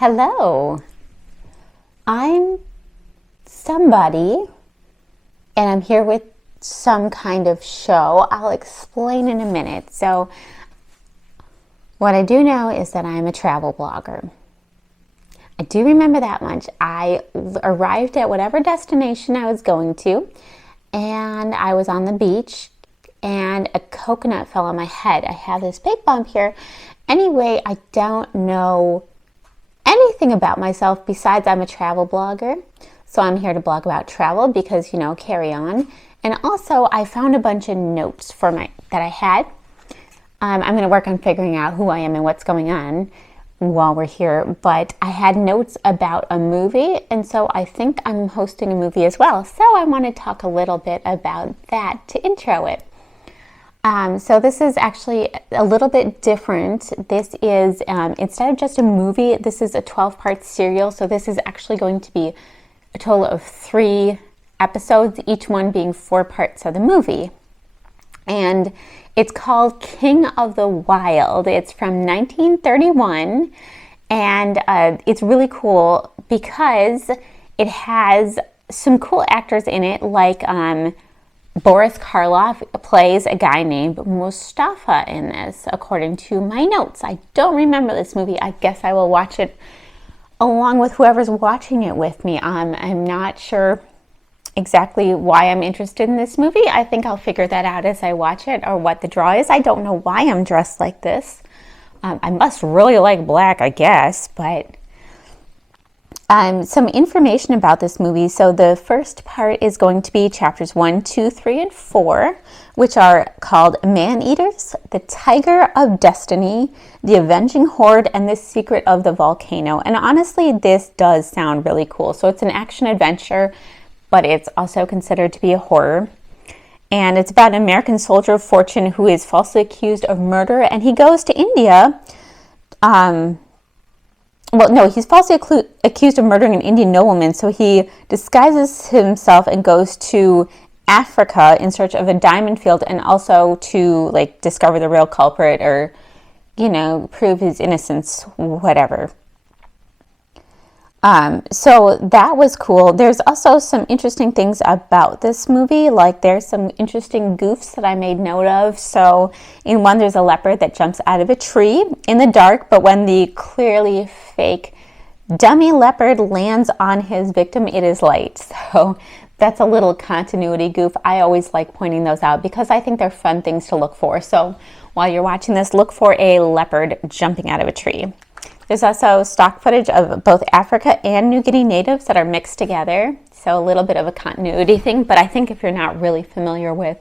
Hello, I'm somebody and I'm here with some kind of show. I'll explain in a minute. So what I do know is that I'm a travel blogger. I do remember that much. I arrived at whatever destination I was going to and I was on the beach and a coconut fell on my head. I have this big bump here. Anyway, I don't know anything about myself besides I'm a travel blogger. So I'm here to blog about travel because, carry on. And also I found a bunch of notes that I had. I'm going to work on figuring out who I am and what's going on while we're here. But I had notes about a movie, and so I think I'm hosting a movie as well. So I want to talk a little bit about that to intro it. So this is actually a little bit different. This is, instead of just a movie, this is a 12-part serial. So this is actually going to be a total of 3 episodes, each one being 4 parts of the movie. And it's called King of the Wild. It's from 1931. And it's really cool because it has some cool actors in it, like Boris Karloff plays a guy named Mustafa in this, according to my notes. I don't remember this movie. I guess I will watch it along with whoever's watching it with me. I'm not sure exactly why I'm interested in this movie. I think I'll figure that out as I watch it, or what the draw is. I don't know why I'm dressed like this. I must really like black, I guess, but some information about this movie. So the first part is going to be chapters 1, 2, 3, and 4, which are called Man-Eaters, The Tiger of Destiny, The Avenging Horde, and The Secret of the Volcano. And honestly, this does sound really cool. So it's an action-adventure, but it's also considered to be a horror. And it's about an American soldier of fortune who is falsely accused of murder, and he goes to India. He's falsely accused of murdering an Indian nobleman, so he disguises himself and goes to Africa in search of a diamond field, and also to discover the real culprit, or prove his innocence, whatever. So that was cool. There's also some interesting things about this movie. There's some interesting goofs that I made note of. So in one, there's a leopard that jumps out of a tree in the dark, but when the clearly fake dummy leopard lands on his victim, it is light. So that's a little continuity goof. I always like pointing those out because I think they're fun things to look for. So while you're watching this, look for a leopard jumping out of a tree. There's also stock footage of both Africa and New Guinea natives that are mixed together. So a little bit of a continuity thing, but I think if you're not really familiar with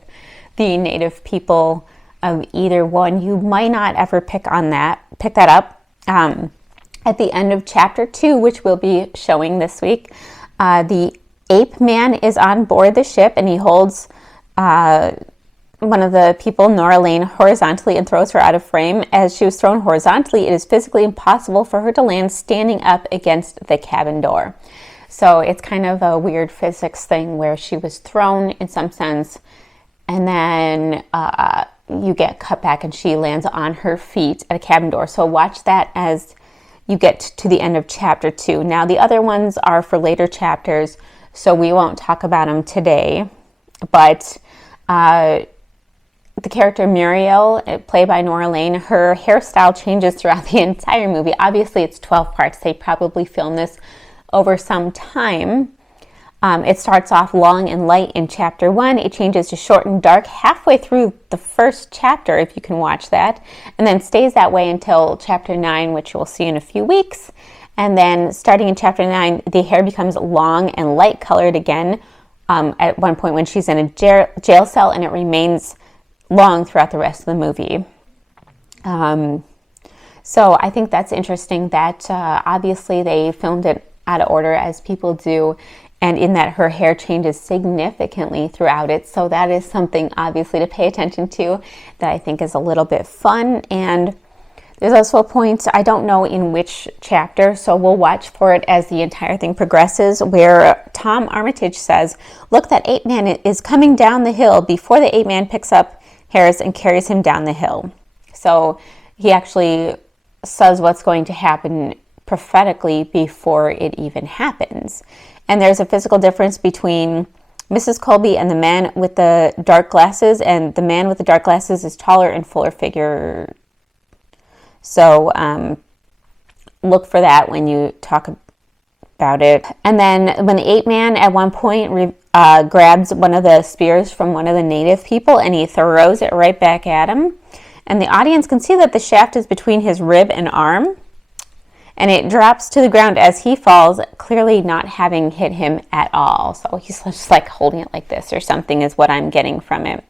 the native people of either one, you might not ever pick that up. At the end of chapter 2, which we'll be showing this week, the ape man is on board the ship, and he holds one of the people, Nora Lane, horizontally and throws her out of frame. As she was thrown horizontally, it is physically impossible for her to land standing up against the cabin door. So it's kind of a weird physics thing where she was thrown in some sense, and then you get cut back and she lands on her feet at a cabin door. So watch that as you get to the end of chapter 2. Now the other ones are for later chapters, so we won't talk about them today. But the character Muriel, played by Nora Lane, her hairstyle changes throughout the entire movie. Obviously, it's 12 parts. They probably filmed this over some time. It starts off long and light in chapter 1. It changes to short and dark halfway through the first chapter, if you can watch that, and then stays that way until chapter 9, which we'll see in a few weeks. And then starting in chapter 9, the hair becomes long and light colored again at one point when she's in a jail cell, and it remains long throughout the rest of the movie. So I think that's interesting that obviously they filmed it out of order, as people do, and in that her hair changes significantly throughout it. So that is something obviously to pay attention to that I think is a little bit fun. And there's also a point, I don't know in which chapter, so we'll watch for it as the entire thing progresses, where Tom Armitage says, "Look, that ape man is coming down the hill," before the ape man picks up Harris and carries him down the hill. So he actually says what's going to happen prophetically before it even happens. And there's a physical difference between Mrs. Colby and the man with the dark glasses, and the man with the dark glasses is taller and fuller figure. So look for that when you talk about it. And then when the ape man at one point grabs one of the spears from one of the native people and he throws it right back at him, and the audience can see that the shaft is between his rib and arm, and it drops to the ground as he falls, clearly not having hit him at all. So he's just like holding it like this or something is what I'm getting from it.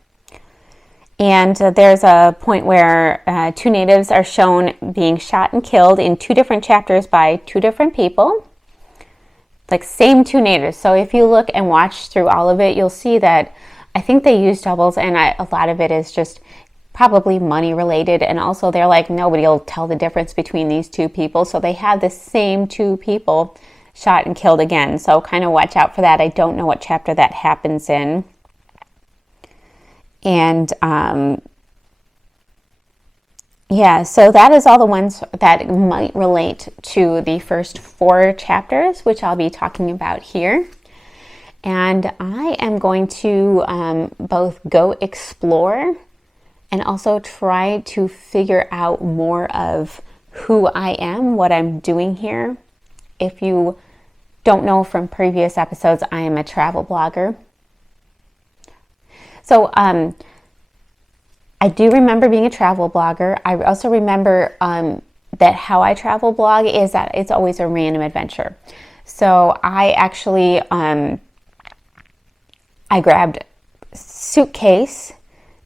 And there's a point where 2 natives are shown being shot and killed in 2 different chapters by 2 different people. Like same 2 natives. So if you look and watch through all of it, you'll see that I think they use doubles, and a lot of it is just probably money related. And also they're like, nobody will tell the difference between these 2 people. So they have the same 2 people shot and killed again. So kind of watch out for that. I don't know what chapter that happens in. And yeah, so that is all the ones that might relate to the first 4 chapters, which I'll be talking about here. And I am going to both go explore and also try to figure out more of who I am, what I'm doing here. If you don't know from previous episodes, I am a travel blogger. So I do remember being a travel blogger. I also remember that how I travel blog is that it's always a random adventure. So I actually, I grabbed a suitcase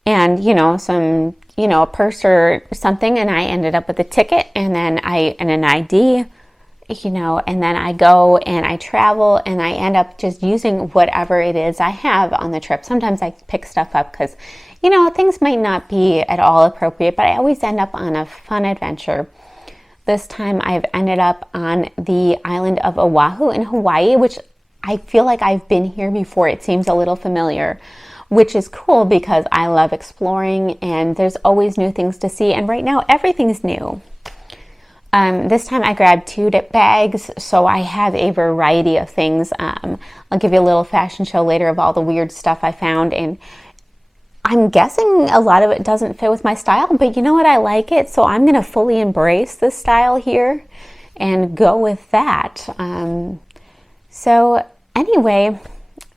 and, some, a purse or something, and I ended up with a ticket and then an ID, and then I go and I travel and I end up just using whatever it is I have on the trip. Sometimes I pick stuff up because, things might not be at all appropriate, but I always end up on a fun adventure. This time I've ended up on the island of Oahu in Hawaii, which I feel like I've been here before. It seems a little familiar, which is cool because I love exploring and there's always new things to see. And right now everything's new. This time I grabbed 2 bags, so I have a variety of things. I'll give you a little fashion show later of all the weird stuff I found, and I'm guessing a lot of it doesn't fit with my style, but you know what? I like it, so I'm going to fully embrace this style here and go with that. So anyway,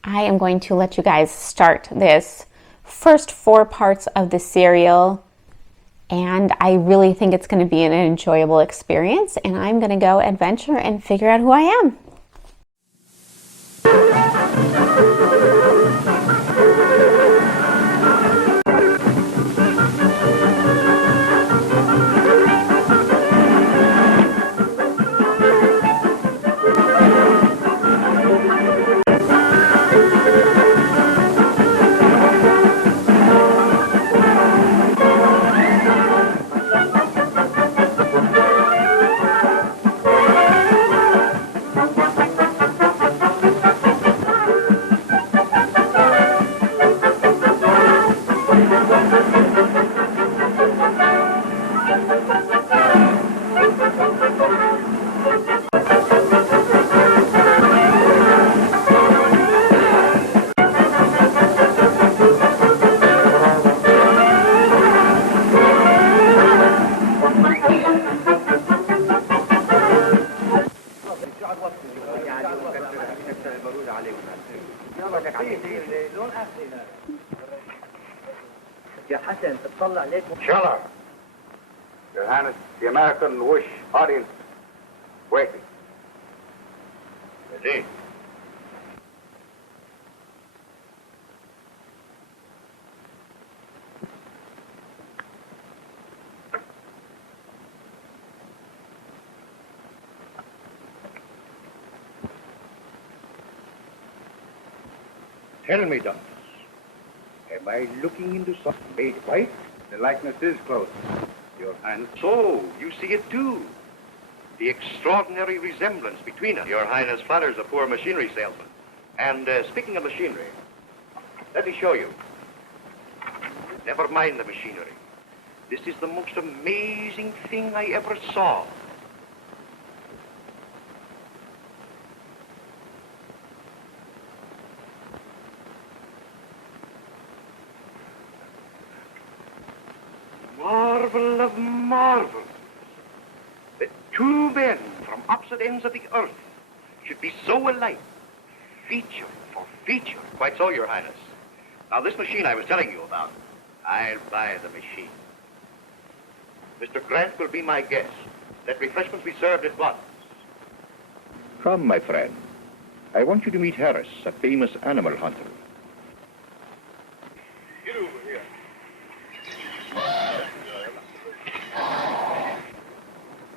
I am going to let you guys start this first 4 parts of the serial. And I really think it's going to be an enjoyable experience, and I'm going to go adventure and figure out who I am. يا حسن تطلع ليك. Shut up. Your Highness, the American wish audience waiting. Indeed. Tell me, Doctor, am I looking into something made white? The likeness is close, Your Highness. So, you see it too. The extraordinary resemblance between us. Your Highness flatters a poor machinery salesman. And speaking of machinery, let me show you. Never mind the machinery. This is the most amazing thing I ever saw. marvel of marvels that two men from opposite ends of the earth should be so alike, feature for feature. Quite so, Your Highness. Now, this machine I was telling you about, I'll buy the machine. Mr. Grant will be my guest. Let refreshments be served at once. Come, my friend. I want you to meet Harris, a famous animal hunter. Get over here.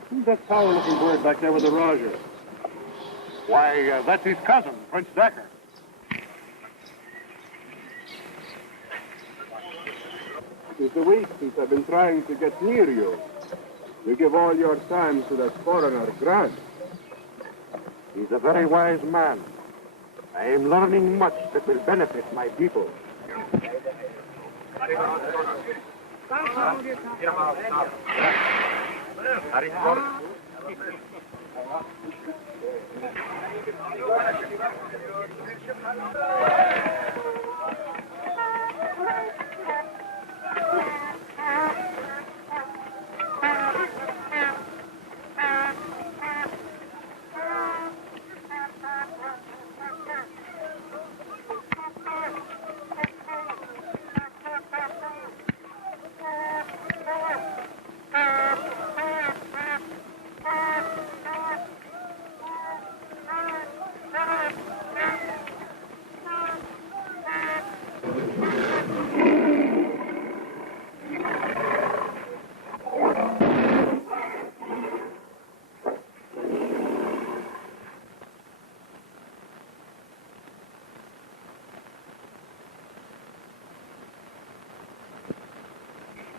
Who's that sour-looking bird back there with the Roger? Why, that's his cousin, Prince Decker. It's a week since I've been trying to get near you. You give all your time to that foreigner, Grant. He's a very wise man. I am learning much that will benefit my people.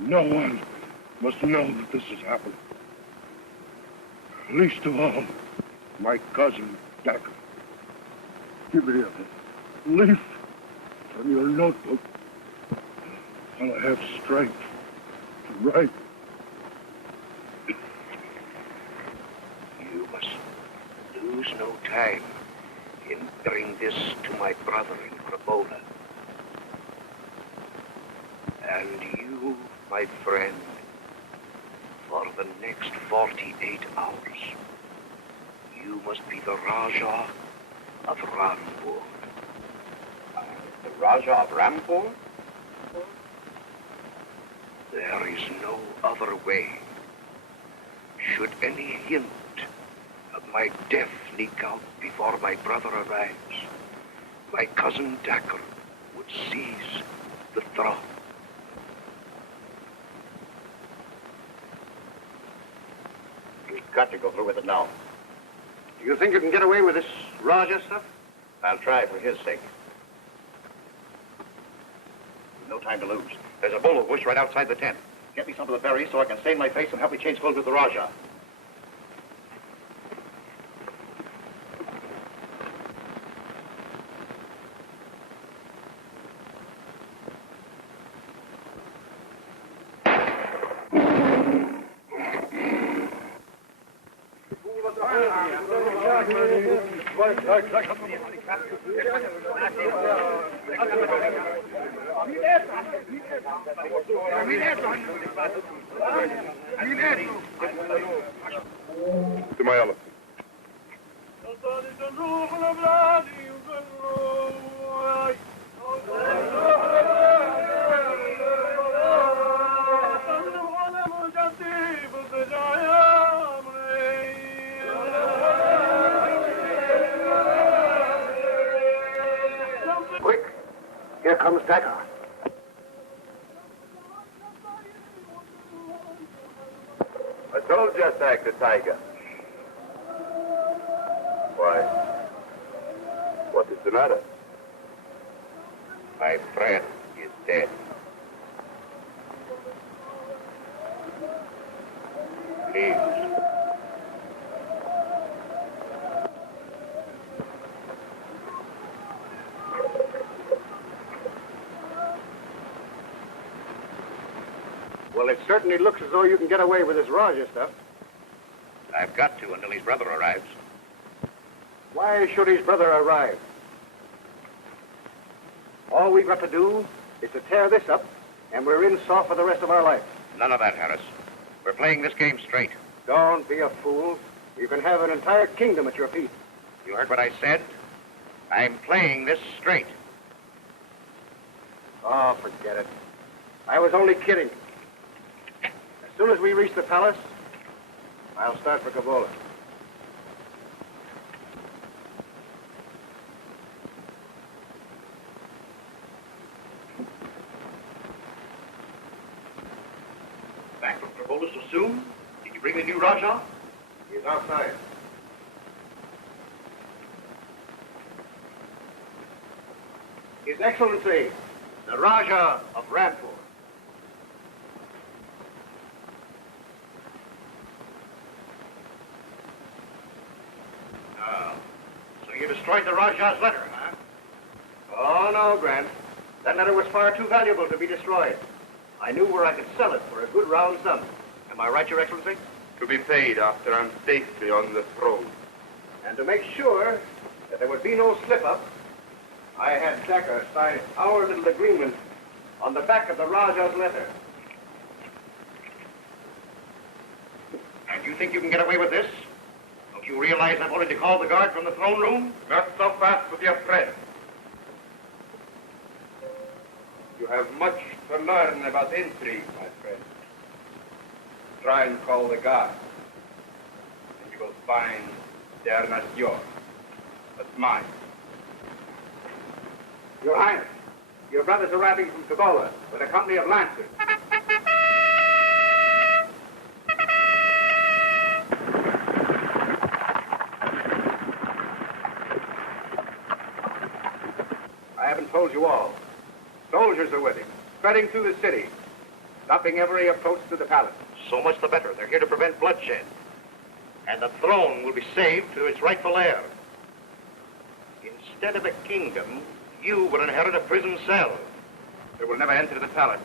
No one must know that this has happened. Least of all, my cousin, Decker. Give me a leaf from your notebook while I have strength to write. You must lose no time in bringing this to my brother in Crapola. And you, my friend, for the next 48 hours, you must be the Raja of Rampur. The Raja of Rampur? There is no other way. Should any hint of my death leak out before my brother arrives, my cousin Decker would seize the throne. We've got to go through with it now. Do you think you can get away with this Raja stuff? I'll try for his sake. No time to lose. There's a bolo bush right outside the tent. Get me some of the berries so I can stain my face and help me change clothes with the Raja. To my elephant. Quick, here comes Decker. I told you to attack the tiger. Why? What is the matter? My friend is dead. Please. Well, it certainly looks as though you can get away with this Raja stuff. I've got to until his brother arrives. Why should his brother arrive? All we've got to do is to tear this up, and we're in soft for the rest of our life. None of that, Harris. We're playing this game straight. Don't be a fool. You can have an entire kingdom at your feet. You heard what I said? I'm playing this straight. Oh, forget it. I was only kidding. As soon as we reach the palace, I'll start for Kabul. Back from Krabola so soon? Did you bring the new Rajah? He's outside. His Excellency, the Rajah of Rampur. Oh. So you destroyed the Rajah's letter, huh? Oh, no, Grant. That letter was far too valuable to be destroyed. I knew where I could sell it for a good round sum. Am I right, Your Excellency? To be paid after I'm safely on the throne. And to make sure that there would be no slip-up, I had Decker sign our little agreement on the back of the Rajah's letter. And you think you can get away with this? Don't you realize I'm willing to call the guard from the throne room? Not so fast with your friend. You have much to learn about intrigue, my friend. Try and call the guard, and you will find they are not yours, but mine. Your Highness, your brothers arriving from Kabbalah with a company of lancers. I haven't told you all. Soldiers are with him, spreading through the city, stopping every approach to the palace. So much the better. They're here to prevent bloodshed. And the throne will be saved to its rightful heir. Instead of a kingdom, you will inherit a prison cell. They will never enter the palace.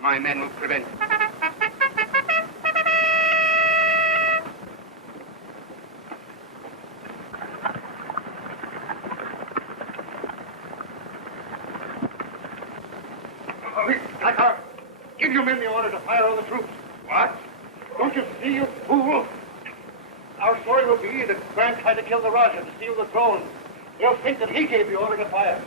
My men will prevent. Dakar, give your men the order to fire on the troops. What? Don't you see, you fool? Our story will be that Grant tried to kill the Rajah to steal the throne. They'll think that he gave the order to fire.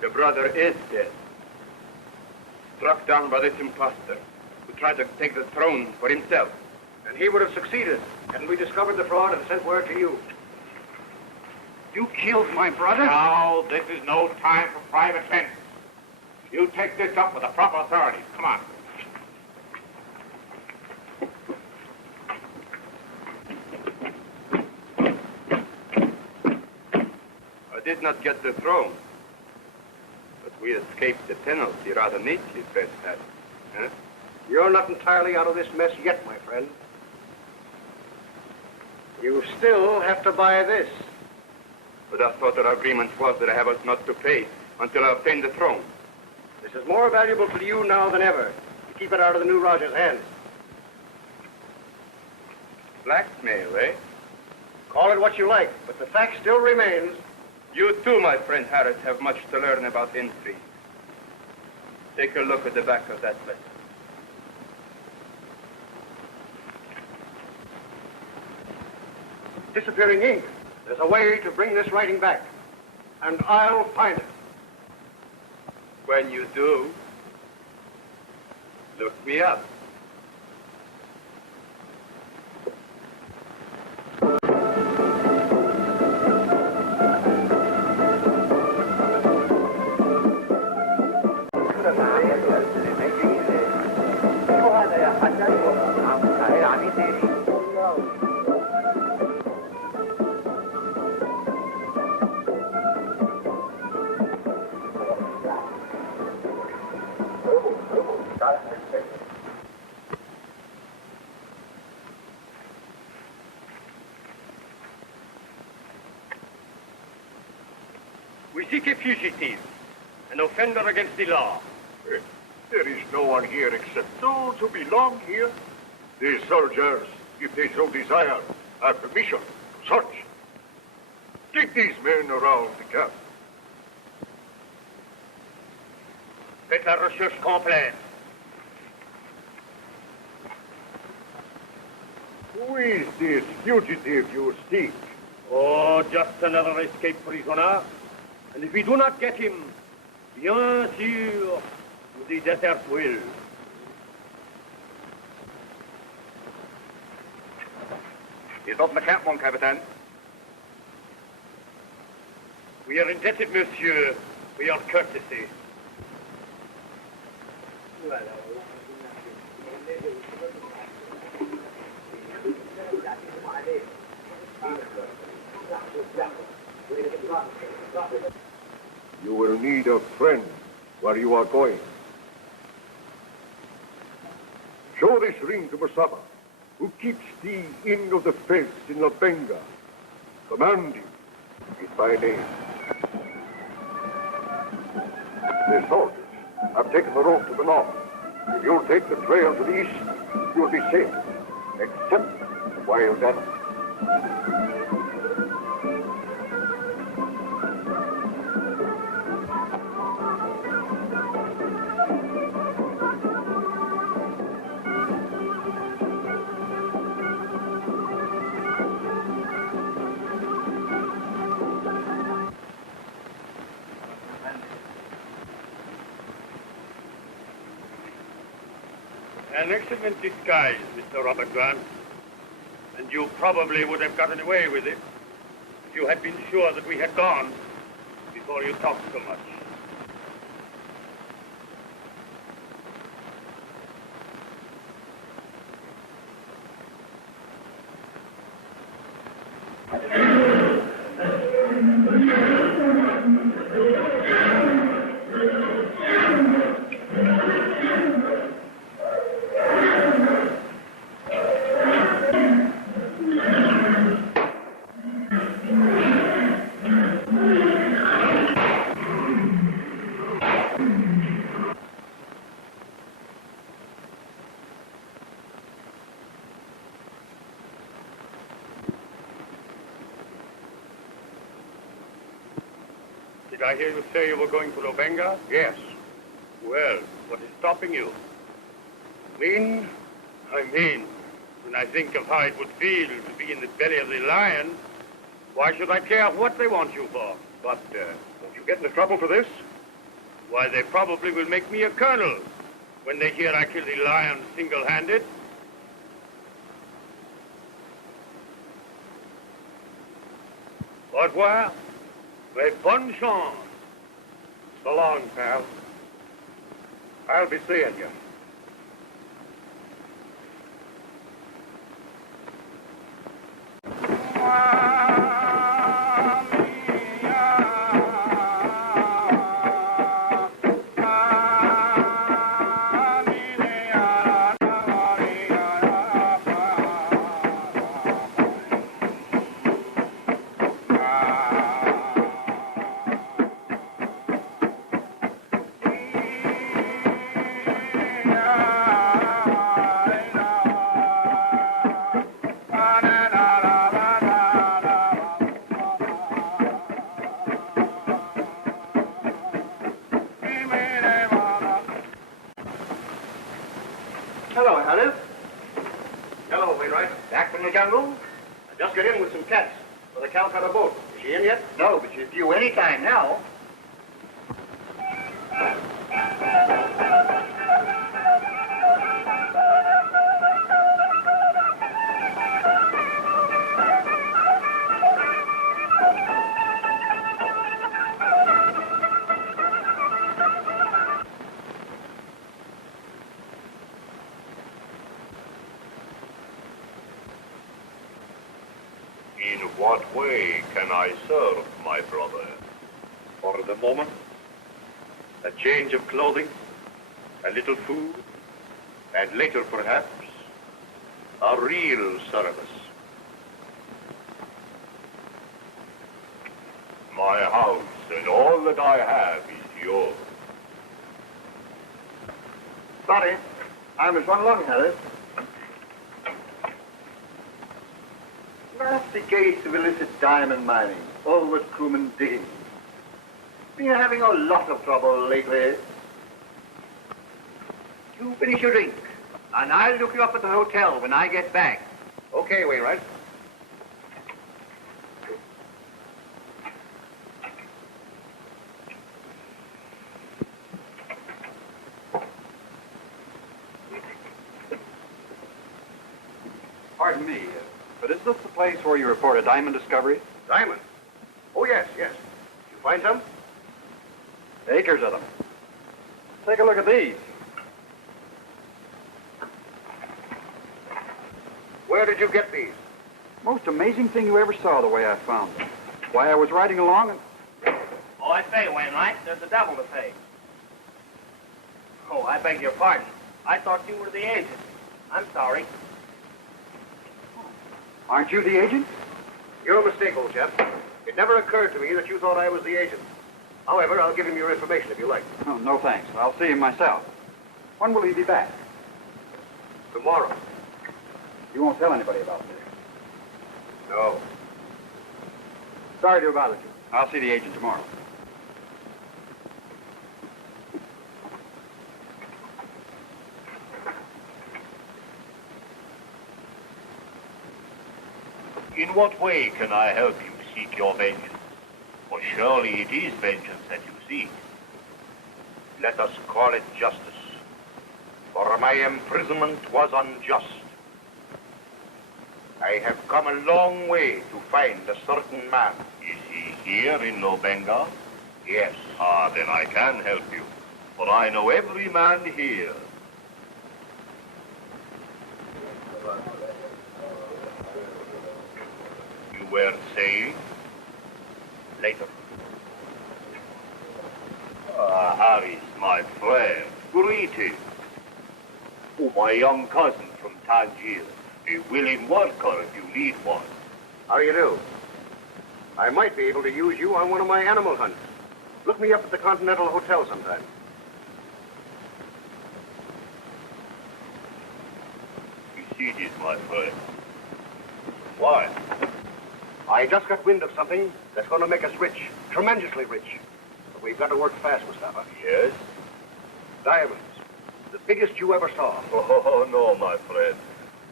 Your brother is dead. Struck down by this impostor who tried to take the throne for himself. And he would have succeeded, hadn't we discovered the fraud and sent word to you. You killed my brother? Now, this is no time for private fence. You take this up with the proper authorities. Come on. I did not get the throne, but we escaped the penalty rather neatly, friend Harris. Huh? You're not entirely out of this mess yet, my friend. You still have to buy this. But I thought our agreement was that I was not to pay until I obtained the throne. This is more valuable to you now than ever. You keep it out of the new Rajah's hands. Blackmail, eh? Call it what you like, but the fact still remains. You too, my friend Harris, have much to learn about intrigue. Take a look at the back of that letter. Disappearing ink. There's a way to bring this writing back. And I'll find it. When you do, look me up. We seek a fugitive, an offender against the law. There is no one here except those who belong here. The soldiers, if they so desire, have permission to search. Take these men around the camp. Faites la recherche complète. Who is this fugitive you seek? Oh, just another escaped prisoner. And if we do not get him, bien sûr, the desert will. He's not in the camp, mon capitaine. We are indebted, monsieur, for your courtesy. You will need a friend where you are going. Show this ring to Masaba, who keeps the inn of the fence in La Benga. Command him in my name. The soldiers have taken the road to the north. If you'll take the trail to the east, you'll be safe, except the wild animals. An excellent disguise, Mr. Robert Grant. And you probably would have gotten away with it if you had been sure that we had gone before you talked so much. Did I hear you say you were going to Lobenga? Yes. Well, what is stopping you? Mean? I mean, when I think of how it would feel to be in the belly of the lion, why should I care what they want you for? But, won't you get into trouble for this? Why, they probably will make me a colonel when they hear I killed the lion single-handed. Au revoir. Mais bonne chance. So long, pal. I'll be seeing you. Hello, Harris. Hello, Wainwright. Back from the jungle? I just got in with some cats for the Calcutta boat. Is she in yet? No, but she's due any time now. In what way can I serve, my brother? For the moment, a change of clothing, a little food, and later, perhaps, a real service. My house and all that I have is yours. Sorry, I must run along, Harris. Nasty case of illicit diamond mining. Always crewmen digging. Been having a lot of trouble lately. You finish your drink, and I'll look you up at the hotel when I get back. Okay, Wainwright. Pardon me, but is this the place where you report a diamond discovery? Diamond? Oh, yes, yes. Did you find some? Acres of them. Take a look at these. Where did you get these? Most amazing thing you ever saw, the way I found them. Why, I was riding along and... Oh, I say, Wainwright, there's a devil to pay. Oh, I beg your pardon. I thought you were the agent. I'm sorry. Aren't you the agent? You're a mistake, old chap. It never occurred to me that you thought I was the agent. However, I'll give him your information if you like. Oh, no thanks. I'll see him myself. When will he be back? Tomorrow. You won't tell anybody about this. No. Sorry to have bothered you. I'll see the agent tomorrow. In what way can I help you seek your vengeance? For surely it is vengeance that you seek. Let us call it justice. For my imprisonment was unjust. I have come a long way to find a certain man. Is he here in Nobenga? Yes. Ah, then I can help you. For I know every man here. You were saying? Later. Ah, Harris, my friend. Greetings. Oh, my young cousin from Tangier. A willing worker if you need one. How do you do? I might be able to use you on one of my animal hunts. Look me up at the Continental Hotel sometime. You see this, my friend. Why? I just got wind of something that's going to make us rich. Tremendously rich. But we've got to work fast, Mustafa. Yes? Diamonds. The biggest you ever saw. Oh, no, my friend.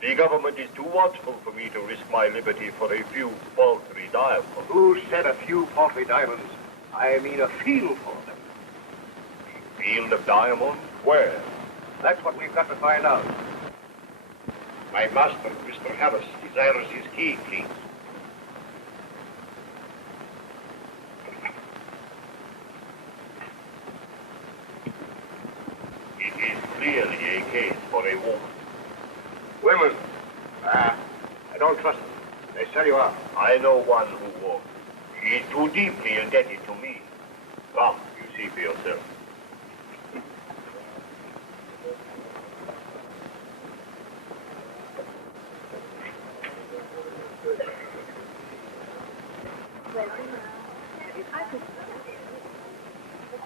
The government is too watchful for me to risk my liberty for a few paltry diamonds. Who said a few paltry diamonds? I mean a field for them. Field of diamonds? Where? That's what we've got to find out. My master, Mr. Harris, desires his key, please. It is clearly a case for a woman. Women? I don't trust them. They sell you out. I know one who won't. She is too deeply indebted to me. Come, you see for yourself.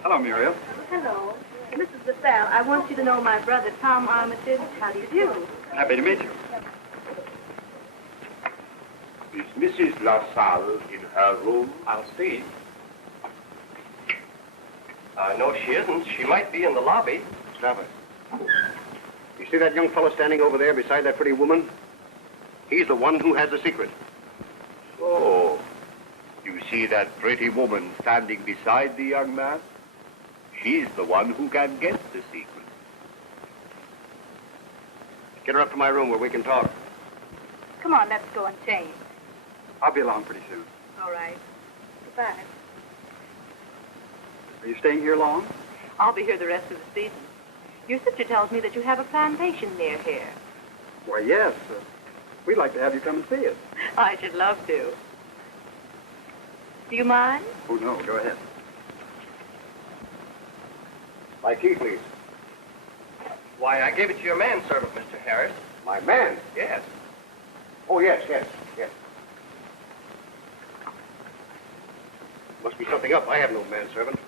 Hello, Muriel. Hello. Mrs. LaSalle, I want you to know my brother, Tom Armitage. How do you do? Happy to meet you. Is Mrs. LaSalle in her room? I'll see. No, she isn't. She might be in the lobby. Stop it. You see that young fellow standing over there beside that pretty woman? He's the one who has the secret. Oh, you see that pretty woman standing beside the young man? She's the one who can get the secret. Get her up to my room where we can talk. Come on, let's go and change. I'll be along pretty soon. All right. Goodbye. Are you staying here long? I'll be here the rest of the season. Your sister tells me that you have a plantation near here. Why, yes. We'd like to have you come and see us. I should love to. Do you mind? Oh, no. Go ahead. My key, please. Why, I gave it to your manservant, Mr. Harris. My man? Yes. Oh, yes. Must be something up. I have no manservant.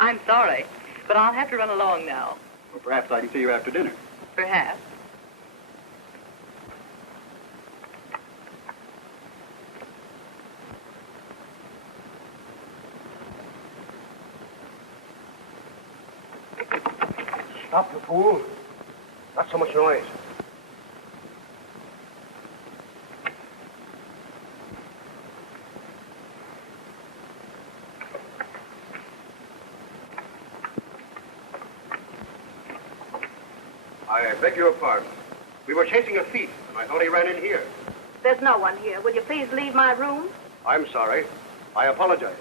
I'm sorry, but I'll have to run along now. Well, perhaps I can see you after dinner. Perhaps. Stop, you fool. Not so much noise. I beg your pardon. We were chasing a thief, and I thought he ran in here. There's no one here. Will you please leave my room? I'm sorry. I apologize.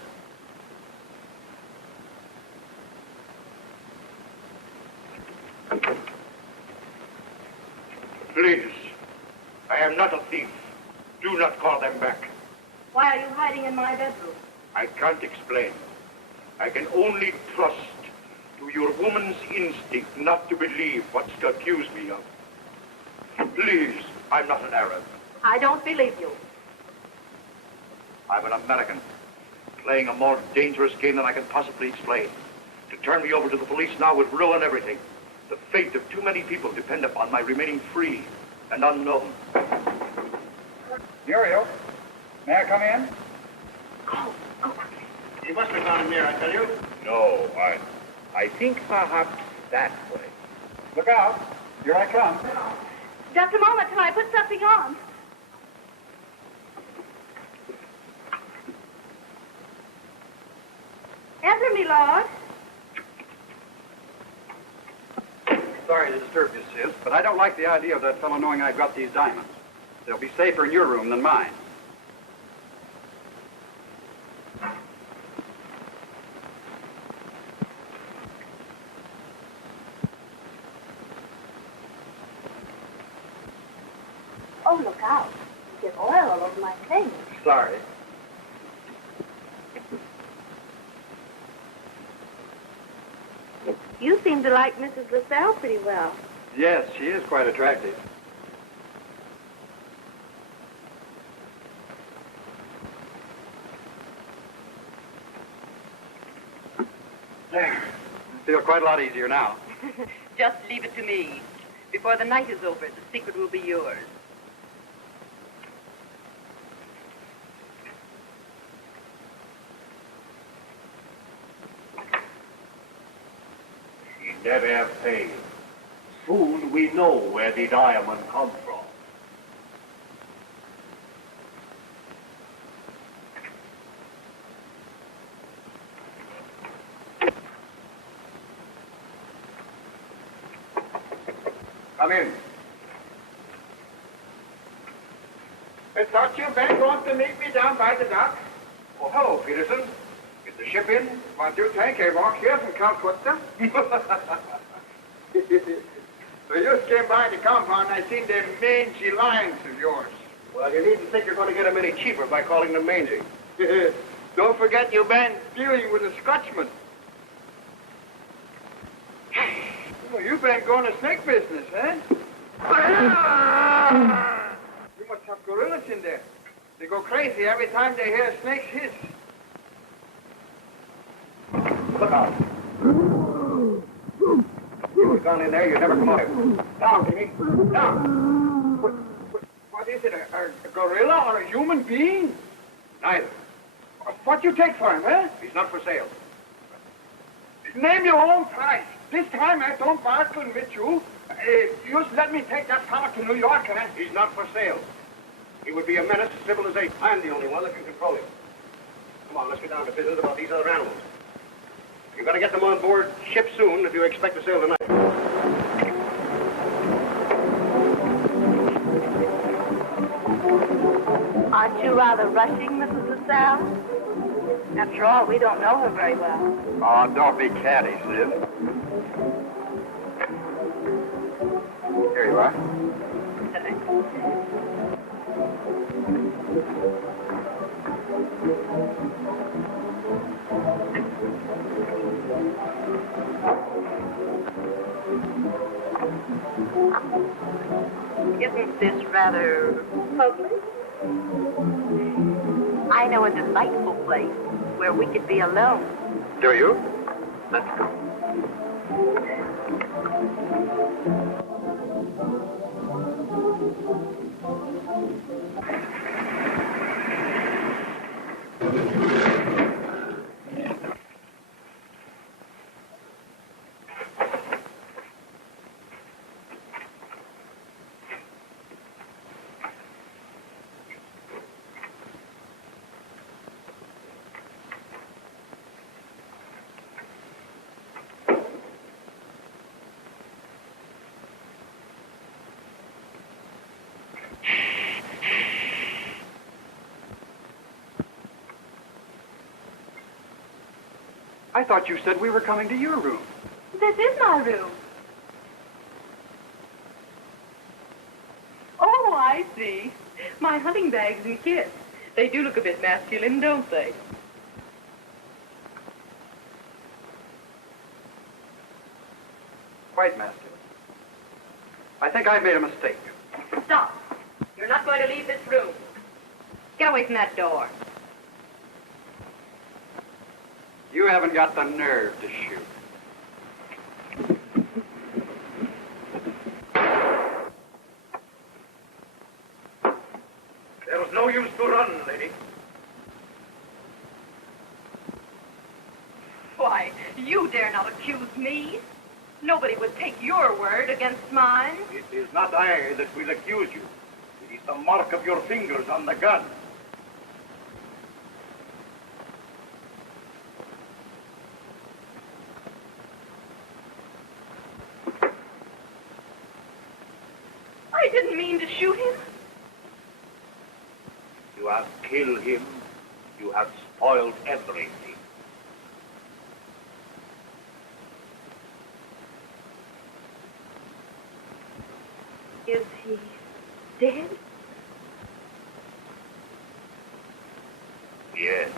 Please. I am not a thief. Do not call them back. Why are you hiding in my bedroom? I can't explain. I can only trust to your woman's instinct not to believe what you accuse me of. Please, I'm not an Arab. I don't believe you. I'm an American, playing a more dangerous game than I can possibly explain. To turn me over to the police now would ruin everything. The fate of too many people depend upon my remaining free and unknown. Muriel, may I come in? Go quickly. He must have gone in there, I tell you. No, I think perhaps that way. Look out. Here I come. Just a moment till I put something on. Enter me, Lord. Sorry to disturb you, sis, but I don't like the idea of that fellow knowing I've got these diamonds. They'll be safer in your room than mine. Oh, look out. You get oil all over my things. Sorry. You seem to like Mrs. LaSalle pretty well. Yes, she is quite attractive. There. I feel quite a lot easier now. Just leave it to me. Before the night is over, the secret will be yours. He never failed. Soon we know where the diamond comes from. Come in. I thought you been going to meet me down by the dock. Oh, hello, Peterson. Is the ship in? What do you think? I walk here from Calcutta. So you just came by the compound and I seen them mangy lions of yours. Well, you needn't think you're going to get them any cheaper by calling them mangy. Don't forget you've been dealing with a Scotchman. Oh, you've been going to snake business, eh? You must have gorillas in there. They go crazy every time they hear snakes hiss. Look out. You was gone in there, you never come out. Down, Jimmy. Down. What is it, a gorilla or a human being? Neither. What you take for him, eh? He's not for sale. Name your own price. This time I don't bargain with you. You just let me take that fella to New York, eh? He's not for sale. He would be a menace to civilization. I'm the only one that can control him. Come on, let's get down to business about these other animals. You've got to get them on board ship soon if you expect to sail tonight. Aren't you rather rushing, Mrs. LaSalle? After all, we don't know her very well. Oh, don't be catty, sis. Here you are. Isn't this rather public? I know a delightful place where we could be alone. Do you? Let's go. I thought you said we were coming to your room. This is my room. Oh, I see. My hunting bags and kit. They do look a bit masculine, don't they? Quite masculine. I think I made a mistake. Stop. You're not going to leave this room. Get away from that door. You haven't got the nerve to shoot. There was no use to run, lady. Why, you dare not accuse me. Nobody would take your word against mine. It is not I that will accuse you. It is the mark of your fingers on the gun. I didn't mean to shoot him. You have killed him. You have spoiled everything. Is he dead? Yes.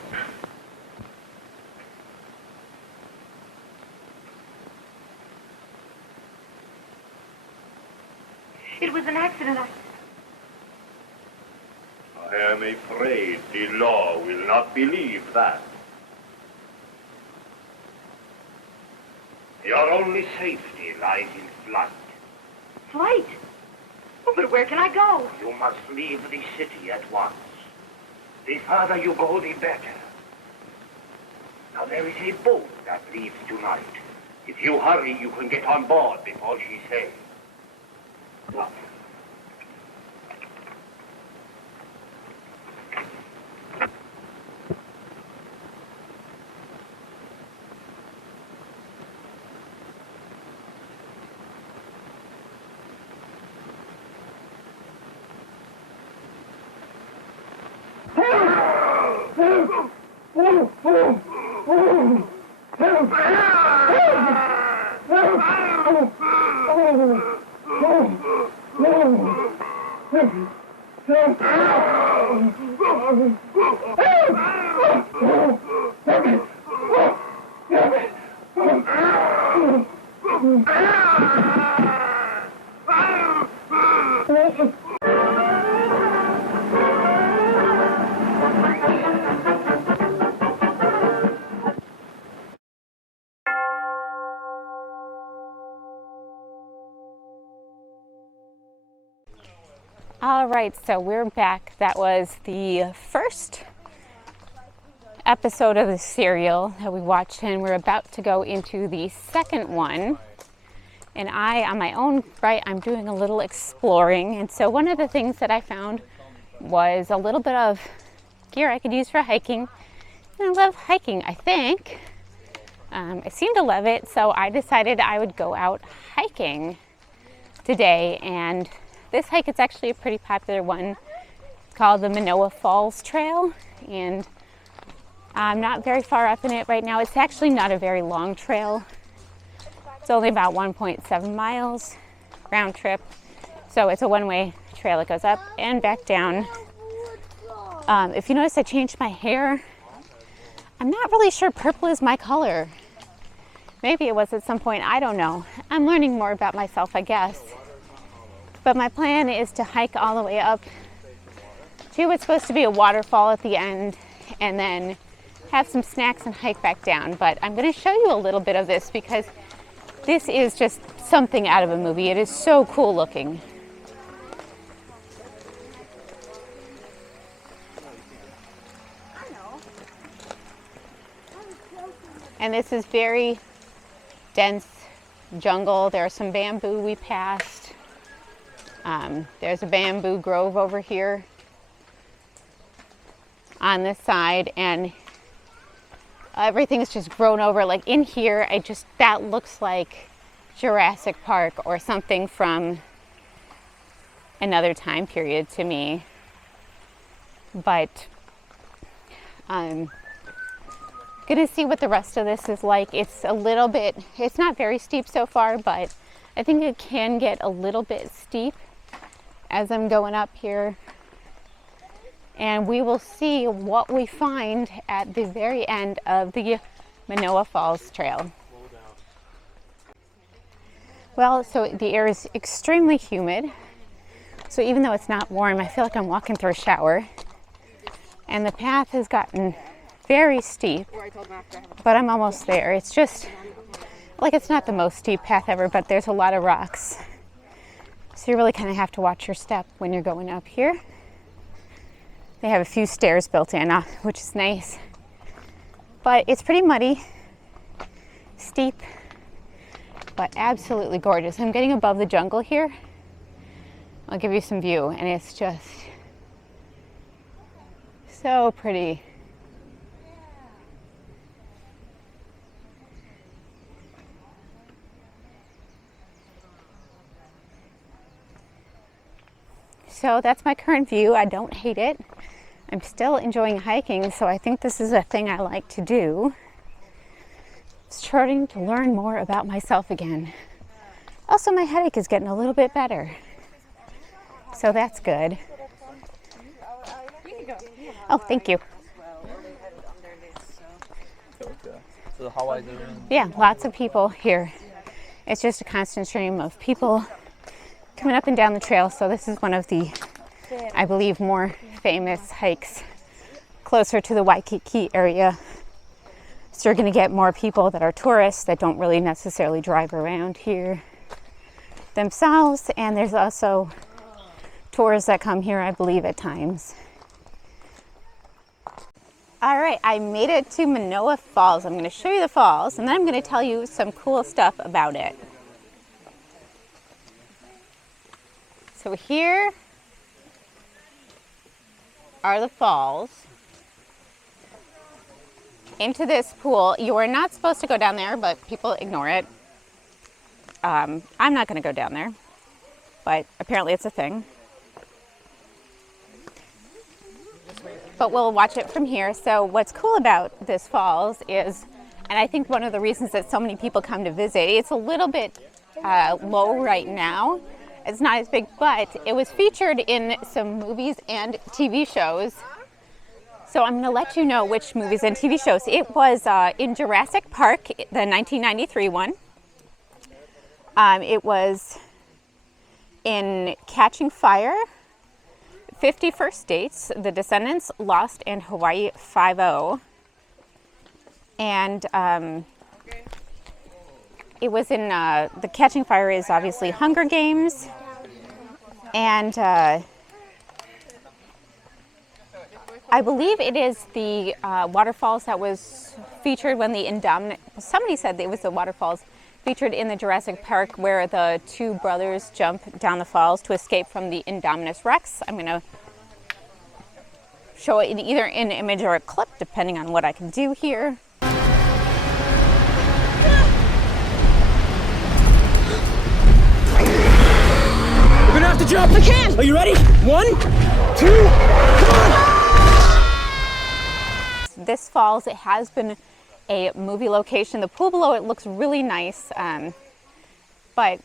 It was an accident. I am afraid the law will not believe that. Your only safety lies in flight. Flight? Oh, but where can I go? You must leave the city at once. The farther you go, the better. Now, there is a boat that leaves tonight. If you hurry, you can get on board before she sails. Now, All right, so we're back. That was the first episode of the serial that we watched, and we're about to go into the second one. And I, on my own right, I'm doing a little exploring. And so one of the things that I found was a little bit of gear I could use for hiking. And I love hiking, I think. I seem to love it, so I decided I would go out hiking today. And this hike is actually a pretty popular one. It's called the Manoa Falls Trail, and I'm not very far up in it right now. It's actually not a very long trail. It's only about 1.7 miles round trip. So it's a one-way trail. It goes up and back down. If you notice, I changed my hair. I'm not really sure purple is my color. Maybe it was at some point, I don't know. I'm learning more about myself, I guess. But my plan is to hike all the way up to what's supposed to be a waterfall at the end, and then have some snacks and hike back down. But I'm going to show you a little bit of this because this is just something out of a movie. It is so cool looking. And this is very dense jungle. There's some bamboo we passed. There's a bamboo grove over here on this side, and everything's just grown over. Like in here, that looks like Jurassic Park or something from another time period to me. But I'm gonna see what the rest of this is like. It's not very steep so far, but I think it can get a little bit steep as I'm going up here. And we will see what we find at the very end of the Manoa Falls Trail. Well, so the air is extremely humid. So even though it's not warm, I feel like I'm walking through a shower. And the path has gotten very steep, but I'm almost there. It's just, like, it's not the most steep path ever, but there's a lot of rocks. So you really kind of have to watch your step when you're going up here. They have a few stairs built in, which is nice. But it's pretty muddy, steep, but absolutely gorgeous. I'm getting above the jungle here. I'll give you some view, and it's just so pretty. So that's my current view. I don't hate it. I'm still enjoying hiking, so I think this is a thing I like to do. Starting to learn more about myself again. Also, my headache is getting a little bit better, so that's good. Oh, thank you. Yeah, lots of people here. It's just a constant stream of people coming up and down the trail. So this is one of the, I believe, more famous hikes closer to the Waikiki area. So you're going to get more people that are tourists that don't really necessarily drive around here themselves. And there's also tourists that come here, I believe, at times. All right, I made it to Manoa Falls. I'm going to show you the falls, and then I'm going to tell you some cool stuff about it. So here are the falls. Into this pool. You are not supposed to go down there, but people ignore it. I'm not going to go down there, but apparently it's a thing. But we'll watch it from here. So what's cool about this falls is, and I think one of the reasons that so many people come to visit, it's a little bit low right now. It's not as big, but it was featured in some movies and TV shows. So I'm going to let you know which movies and TV shows. It was in Jurassic Park, the 1993 one. It was in Catching Fire, 50 First Dates, The Descendants, Lost, and Hawaii Five-0. And it was in the Catching Fire is obviously Hunger Games, and I believe it is the waterfalls that was featured when the Indominus. Somebody said it was the waterfalls featured in the Jurassic Park where the two brothers jump down the falls to escape from the Indominus Rex. I'm going to show it in either an image or a clip, depending on what I can do here. We're gonna have to jump. I can. Are you ready? 1, 2, come on. This falls, it has been a movie location. The pool below it looks really nice, but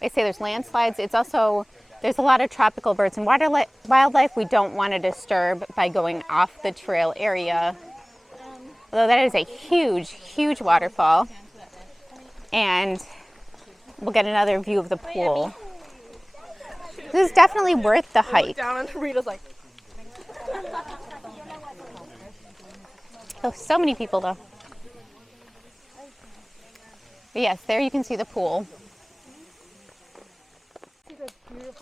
they say there's landslides. It's also, there's a lot of tropical birds and wildlife we don't want to disturb by going off the trail area. Although that is a huge, huge waterfall. And we'll get another view of the pool. This is definitely worth the hike. Down and Rita's like, Oh, so many people though. But yes, there you can see the pool.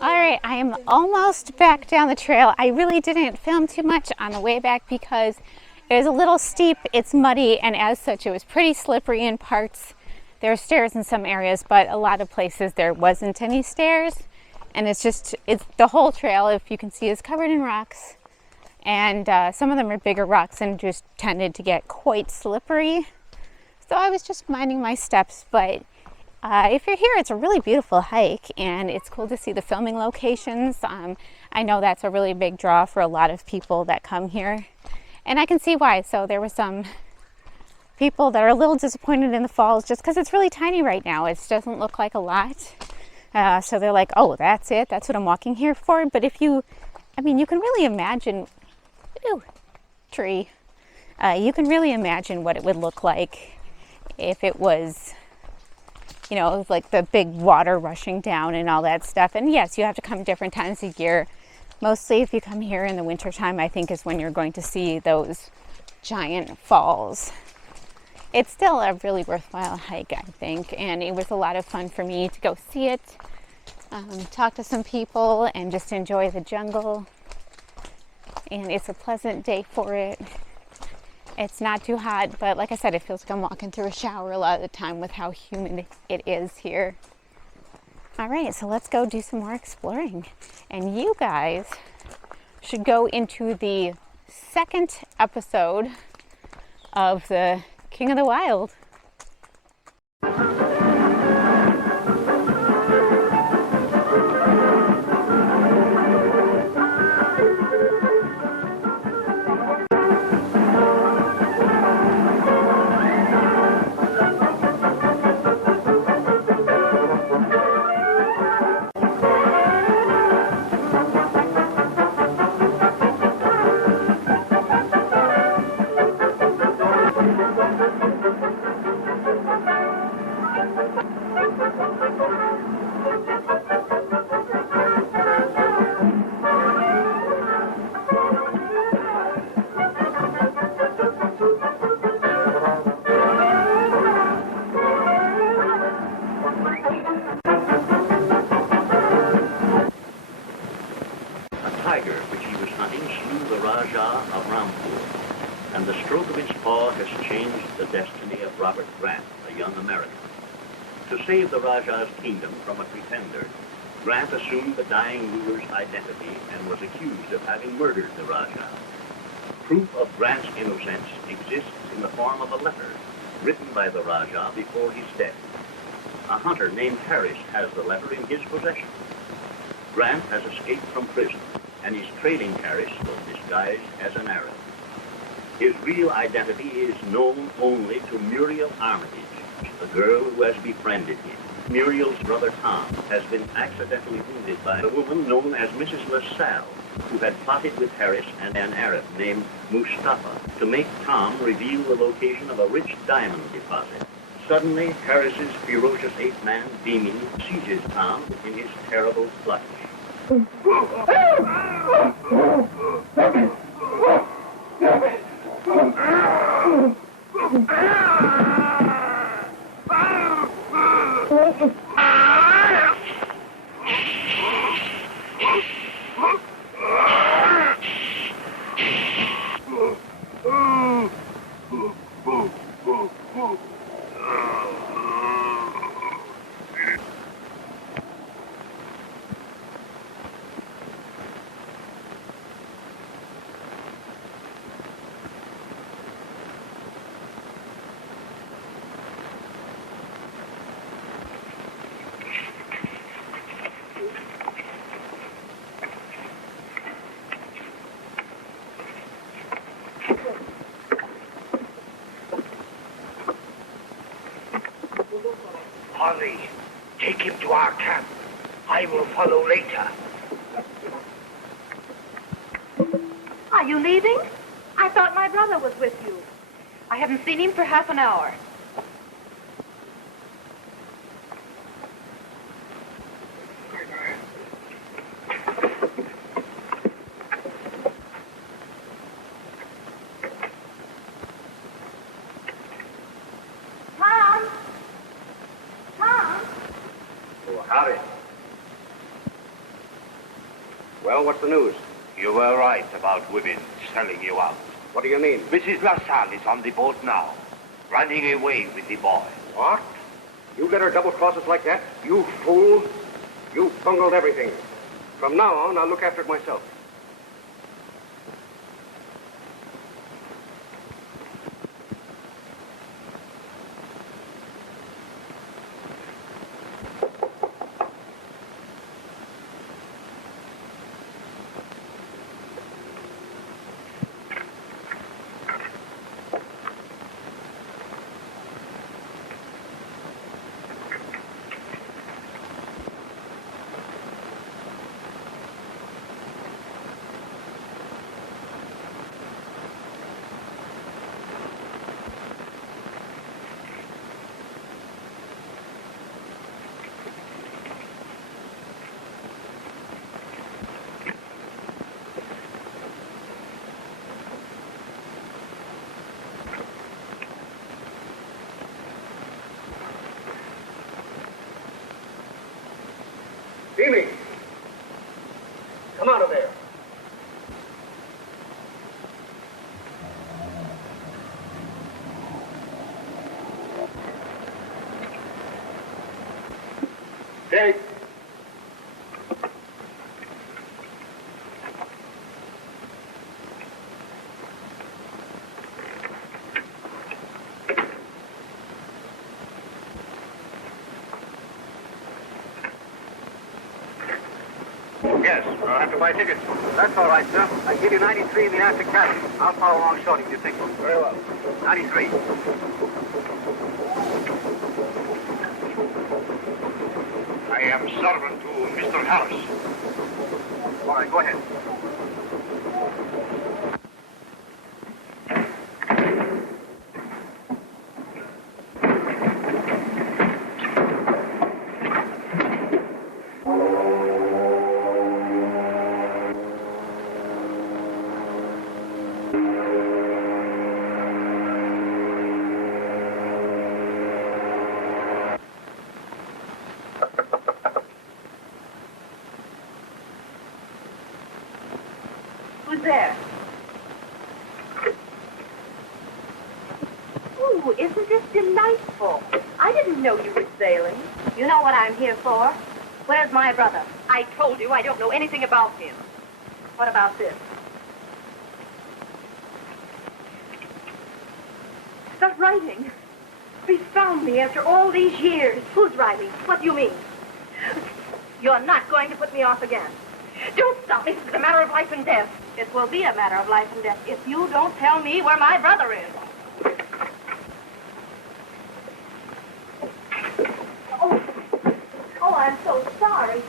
All right, I am almost back down the trail. I really didn't film too much on the way back because it was a little steep, it's muddy, and as such it was pretty slippery in parts. There are stairs in some areas, but a lot of places there wasn't any stairs. And it's the whole trail, if you can see, is covered in rocks. And some of them are bigger rocks and just tended to get quite slippery. So I was just minding my steps, but if you're here, it's a really beautiful hike and it's cool to see the filming locations. I know that's a really big draw for a lot of people that come here, and I can see why. So there were some people that are a little disappointed in the falls just because it's really tiny right now. It doesn't look like a lot. So they're like, oh, that's it? That's what I'm walking here for? But if you, you can really imagine, tree. You can really imagine what it would look like if it was, like the big water rushing down and all that stuff. And yes, you have to come different times of year. Mostly if you come here in the wintertime, I think is when you're going to see those giant falls. It's still a really worthwhile hike, I think, and it was a lot of fun for me to go see it, talk to some people, and just enjoy the jungle. And it's a pleasant day for it. It's not too hot, but like I said, it feels like I'm walking through a shower a lot of the time with how humid it is here. All right, so let's go do some more exploring. And you guys should go into the second episode of the King of the Wild. And the stroke of its paw has changed the destiny of Robert Grant, a young American. To save the Rajah's kingdom from a pretender, Grant assumed the dying ruler's identity and was accused of having murdered the Rajah. Proof of Grant's innocence exists in the form of a letter written by the Rajah before his death. A hunter named Harris has the letter in his possession. Grant has escaped from prison and is trading Harris disguised as an Arab. His real identity is known only to Muriel Armitage, the girl who has befriended him. Muriel's brother Tom has been accidentally wounded by a woman known as Mrs. LaSalle, who had plotted with Harris and an Arab named Mustafa to make Tom reveal the location of a rich diamond deposit. Suddenly, Harris's ferocious ape-man, Beaming, seizes Tom in his terrible clutch. Hurry, take him to our camp. I will follow later. Are you leaving? I thought my brother was with you. I haven't seen him for half an hour. Howdy. Well, what's the news? You were right about women selling you out. What do you mean? Mrs. LaSalle is on the boat now, running away with the boy. What? You let her double-cross us like that? You fool. You bungled everything. From now on, I'll look after it myself. Amy! Come out of there. Take. Yes, I'll have to buy tickets. That's all right, sir. I give you 93 in the after cash. I'll follow along shortly if you think so. Very well. 93. I am servant to Mr. Harris. All right, go ahead. Who's there? Ooh, isn't this delightful? I didn't know you were sailing. You know what I'm here for? Where's my brother? I told you I don't know anything about him. What about this? Start writing. He found me after all these years. Who's writing? What do you mean? You're not going to put me off again. Don't stop me. This is a matter of life and death. It will be a matter of life and death if you don't tell me where my brother is. Oh, I'm so sorry.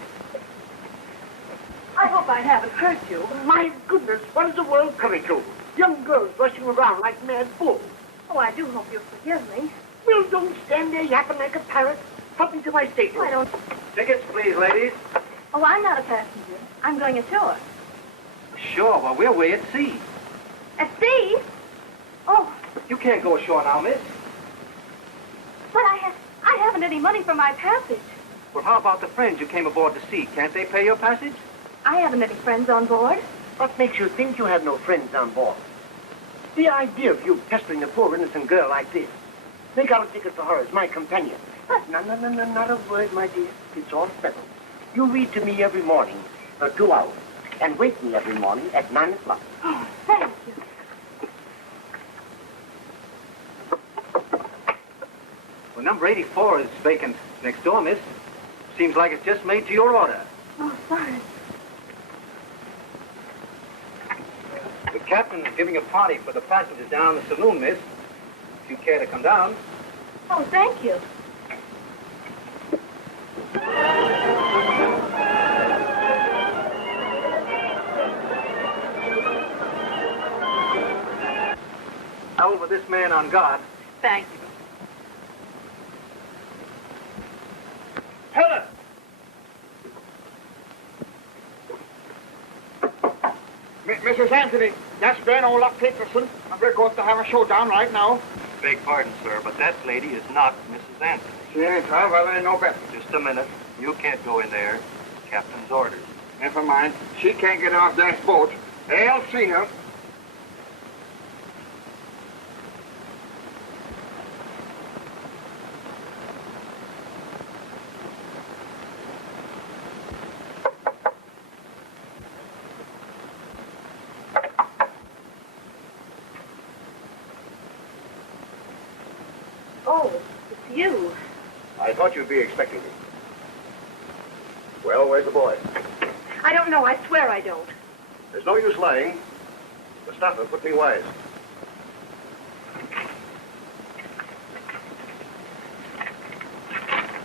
I hope I haven't hurt you. My goodness, what is the world coming to? Young girls rushing around like mad fools. Oh, I do hope you'll forgive me. Well, don't stand there yapping like a parrot. Help me to my stateroom. I don't... Tickets, please, ladies. Oh, I'm not a passenger. I'm going ashore. Sure, well, we're way at sea. At sea? Oh, You can't go ashore now, miss. but I haven't any money for my passage. Well, how about the friends you came aboard to see? Can't they pay your passage? I haven't any friends on board. What makes you think you have no friends on board? The idea of you pestering a poor innocent girl like this. Make out a ticket for her as my companion. No, not a word, my dear. It's all settled. You read to me every morning for 2 hours, and wake me every morning at 9 o'clock. Oh, thank you. Well, number 84 is vacant next door, miss. Seems like it's just made to your order. Oh, sorry. The captain is giving a party for the passengers down in the saloon, miss. If you care to come down. Oh, thank you. Over this man on guard. Thank you. Helen! Mrs. Anthony, that's Ben Olaf Peterson, and we're going to have a showdown right now. Beg pardon, sir, but that lady is not Mrs. Anthony. See anytime, well, I know better. Just a minute. You can't go in there. Captain's orders. Never mind. She can't get off that boat. I'll see her. Oh, it's you. I thought you'd be expecting me. Well, where's the boy? I don't know. I swear I don't. There's no use lying. The stopper put me wise.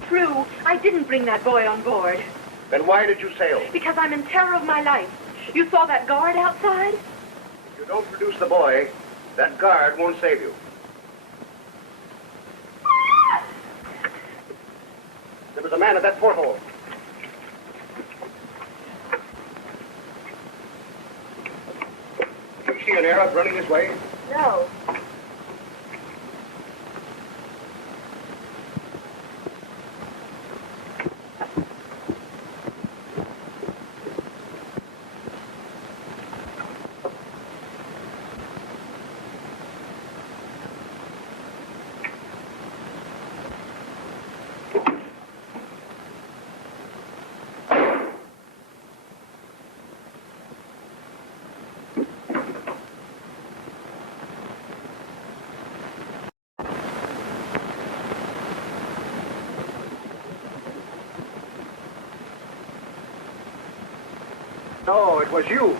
True, I didn't bring that boy on board. Then why did you sail? Because I'm in terror of my life. You saw that guard outside? If you don't produce the boy, that guard won't save you. There was a man at that porthole. Did you see an Arab running this way? No. No, it was you.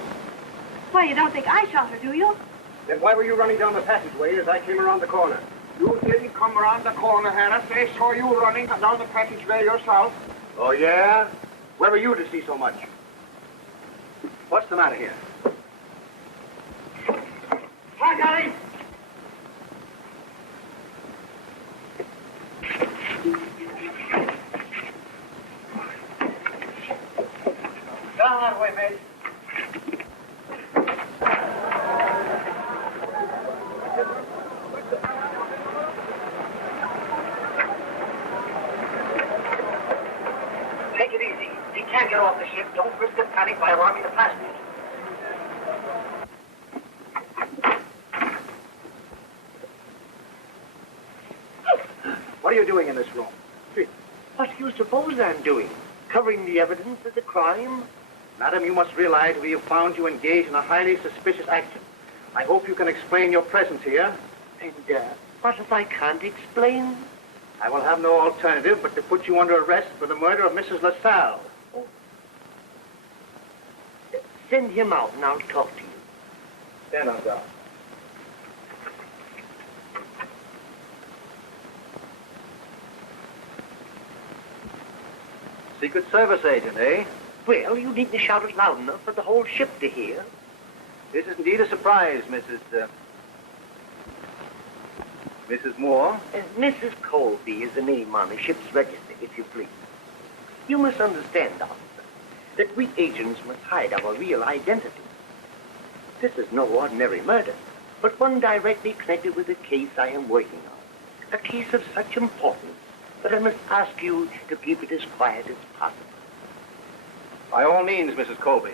Why, you don't think I shot her, do you? Then why were you running down the passageway as I came around the corner? You didn't come around the corner, Harris. They saw you running down the passageway yourself. Oh, yeah? Where were you to see so much? What's the matter here? Hi, Gary. Down that way, mate. Take it easy. He can't get off the ship. Don't risk a panic by alarming the passengers. What are you doing in this room? What do you suppose I'm doing? Covering the evidence of the crime? Madam, you must realize we have found you engaged in a highly suspicious action. I hope you can explain your presence here. And, what if I can't explain? I will have no alternative but to put you under arrest for the murder of Mrs. LaSalle. Oh. Send him out and I'll talk to you. Stand on guard. Secret Service agent, eh? Well, you needn't shout it loud enough for the whole ship to hear. This is indeed a surprise, Mrs. Moore. Mrs. Colby is the name on the ship's register, if you please. You must understand, officer, that we agents must hide our real identity. This is no ordinary murder, but one directly connected with the case I am working on. A case of such importance that I must ask you to keep it as quiet as possible. By all means, Mrs. Colby.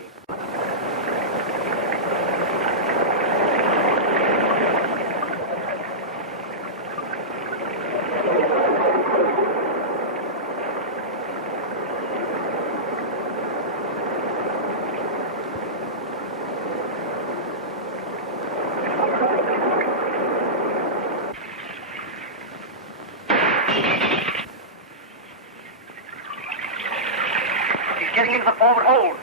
Getting into the forward hold.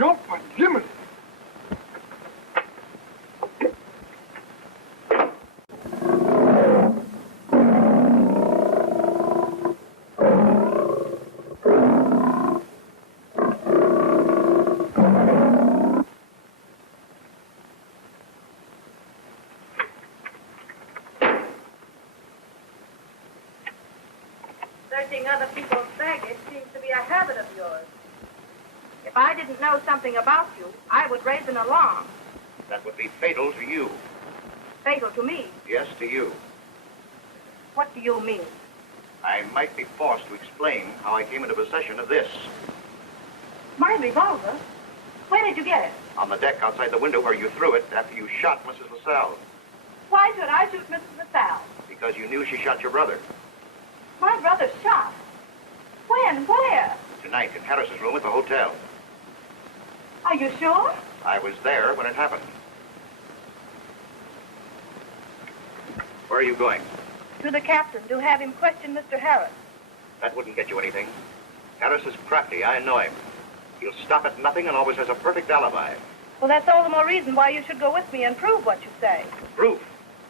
jump and Jiminy. Searching other people's baggage seems to be a habit of yours. If I didn't know something about you, I would raise an alarm. That would be fatal to you. Fatal to me. Yes, to you. What do you mean? I might be forced to explain how I came into possession of this. My revolver? Where did you get it? On the deck outside the window where you threw it after you shot Mrs. LaSalle. Why should I shoot Mrs. LaSalle? Because you knew she shot your brother. My brother's shot. When? Where? Tonight in Harris's room at the hotel. Are you sure? I was there when it happened. Where are you going? To the captain to have him question Mr. Harris. That wouldn't get you anything. Harris is crafty. I know him. He'll stop at nothing and always has a perfect alibi. Well, that's all the more reason why you should go with me and prove what you say. Proof?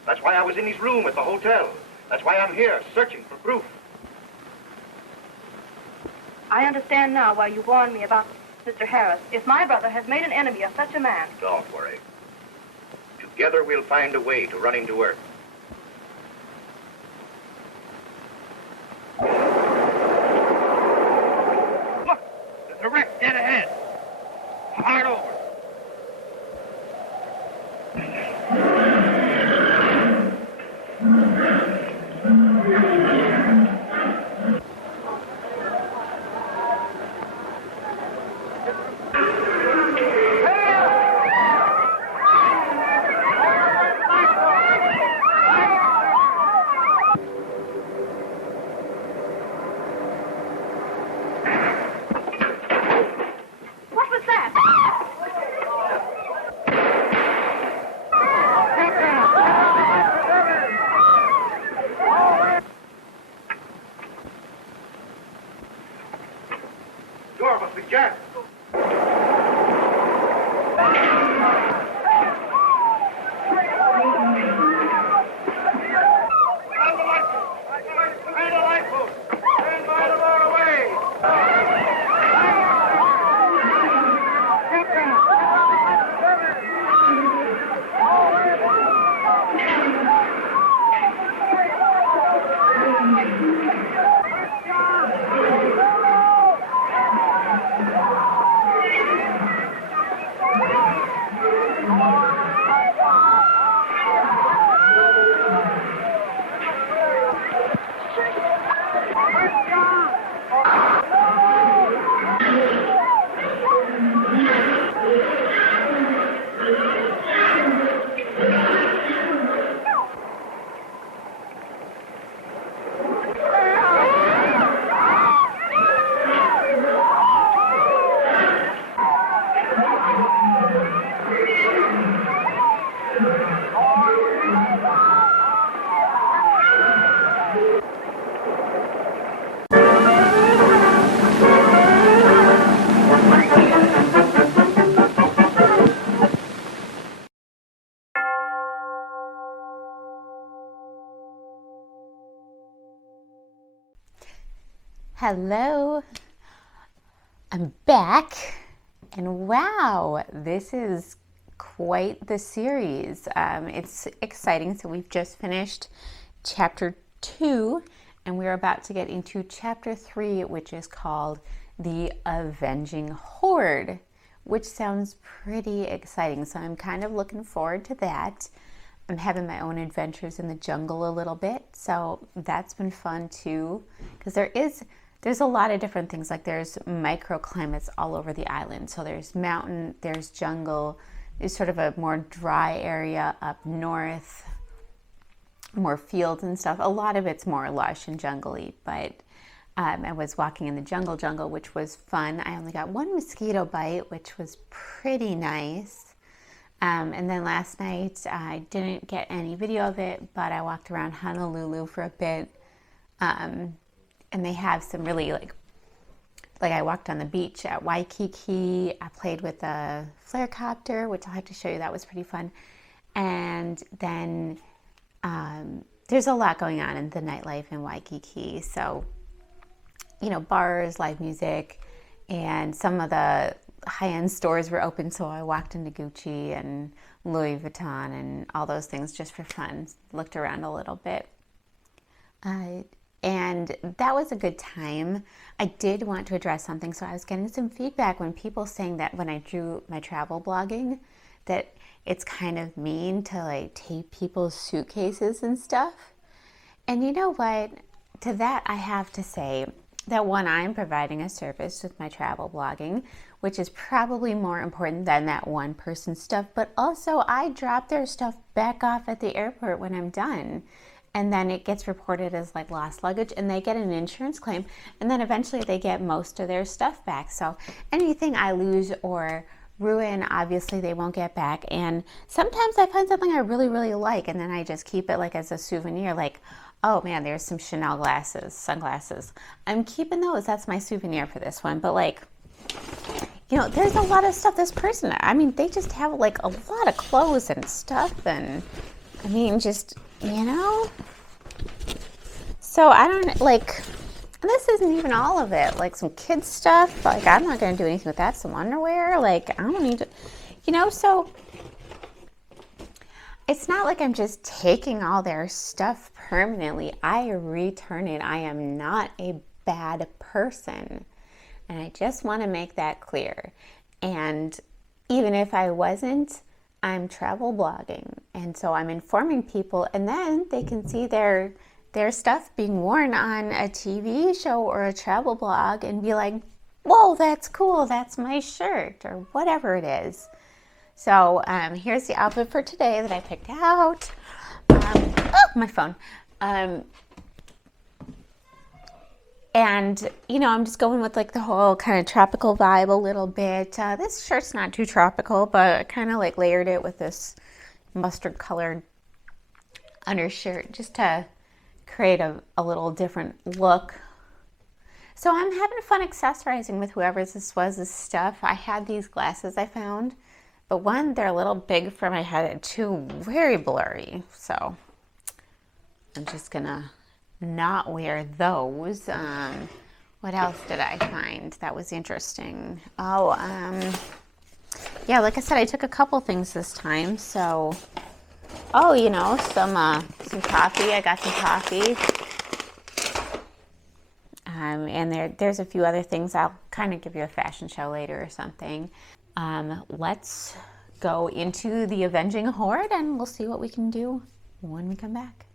That's why I was in his room at the hotel. That's why I'm here, searching for proof. I understand now why you warned me about Mr. Harris. If my brother has made an enemy of such a man... Don't worry. Together we'll find a way to run him to earth. Look, there's a wreck dead ahead. Hard over. What was that? The door must be jammed. Hello, I'm back, and wow, this is quite the series. It's exciting. So we've just finished chapter 2, and we're about to get into chapter 3, which is called The Avenging Horde, which sounds pretty exciting. So I'm kind of looking forward to that. I'm having my own adventures in the jungle a little bit, so that's been fun too, because there's a lot of different things. Like there's microclimates all over the island. So there's mountain, there's jungle, there's sort of a more dry area up north, more fields and stuff. A lot of it's more lush and jungly, but I was walking in the jungle, which was fun. I only got one mosquito bite, which was pretty nice. And then last night, I didn't get any video of it, but I walked around Honolulu for a bit. And they have some really like I walked on the beach at Waikiki. I played with a flare copter, which I'll have to show you. That was pretty fun. And then there's a lot going on in the nightlife in Waikiki. So, bars, live music, and some of the high-end stores were open. So I walked into Gucci and Louis Vuitton and all those things just for fun. Looked around a little bit. And that was a good time. I did want to address something. So I was getting some feedback when people saying that when I do my travel blogging, that it's kind of mean to like tape people's suitcases and stuff. And you know what? To that, I have to say that one, I'm providing a service with my travel blogging, which is probably more important than that one person's stuff. But also, I drop their stuff back off at the airport when I'm done. And then it gets reported as like lost luggage, and they get an insurance claim. And then eventually they get most of their stuff back. So anything I lose or ruin, obviously they won't get back. And sometimes I find something I really, really like, and then I just keep it like as a souvenir, like, oh man, there's some Chanel sunglasses. I'm keeping those. That's my souvenir for this one. But like, there's a lot of stuff this person, they just have like a lot of clothes and stuff. And so I don't like, this isn't even all of it. Like some kids stuff, like I'm not going to do anything with that. Some underwear, like I don't need to, so it's not like I'm just taking all their stuff permanently. I return it. I am not a bad person. And I just want to make that clear. And even if I wasn't, I'm travel blogging. And so I'm informing people, and then they can see their stuff being worn on a TV show or a travel blog and be like, whoa, that's cool. That's my shirt, or whatever it is. So here's the outfit for today that I picked out. My phone. And, I'm just going with like the whole kind of tropical vibe a little bit. This shirt's not too tropical, but I kind of like layered it with this mustard colored undershirt just to create a little different look. So I'm having fun accessorizing with whoever's this stuff. I had these glasses I found, but one, they're a little big for my head, and two, very blurry. So I'm just gonna not wear those. What else did I find that was interesting? Yeah, like I said, I took a couple things this time. So, some coffee. I got some coffee. And there's a few other things. I'll kind of give you a fashion show later or something. Let's go into the Avenging Horde, and we'll see what we can do when we come back.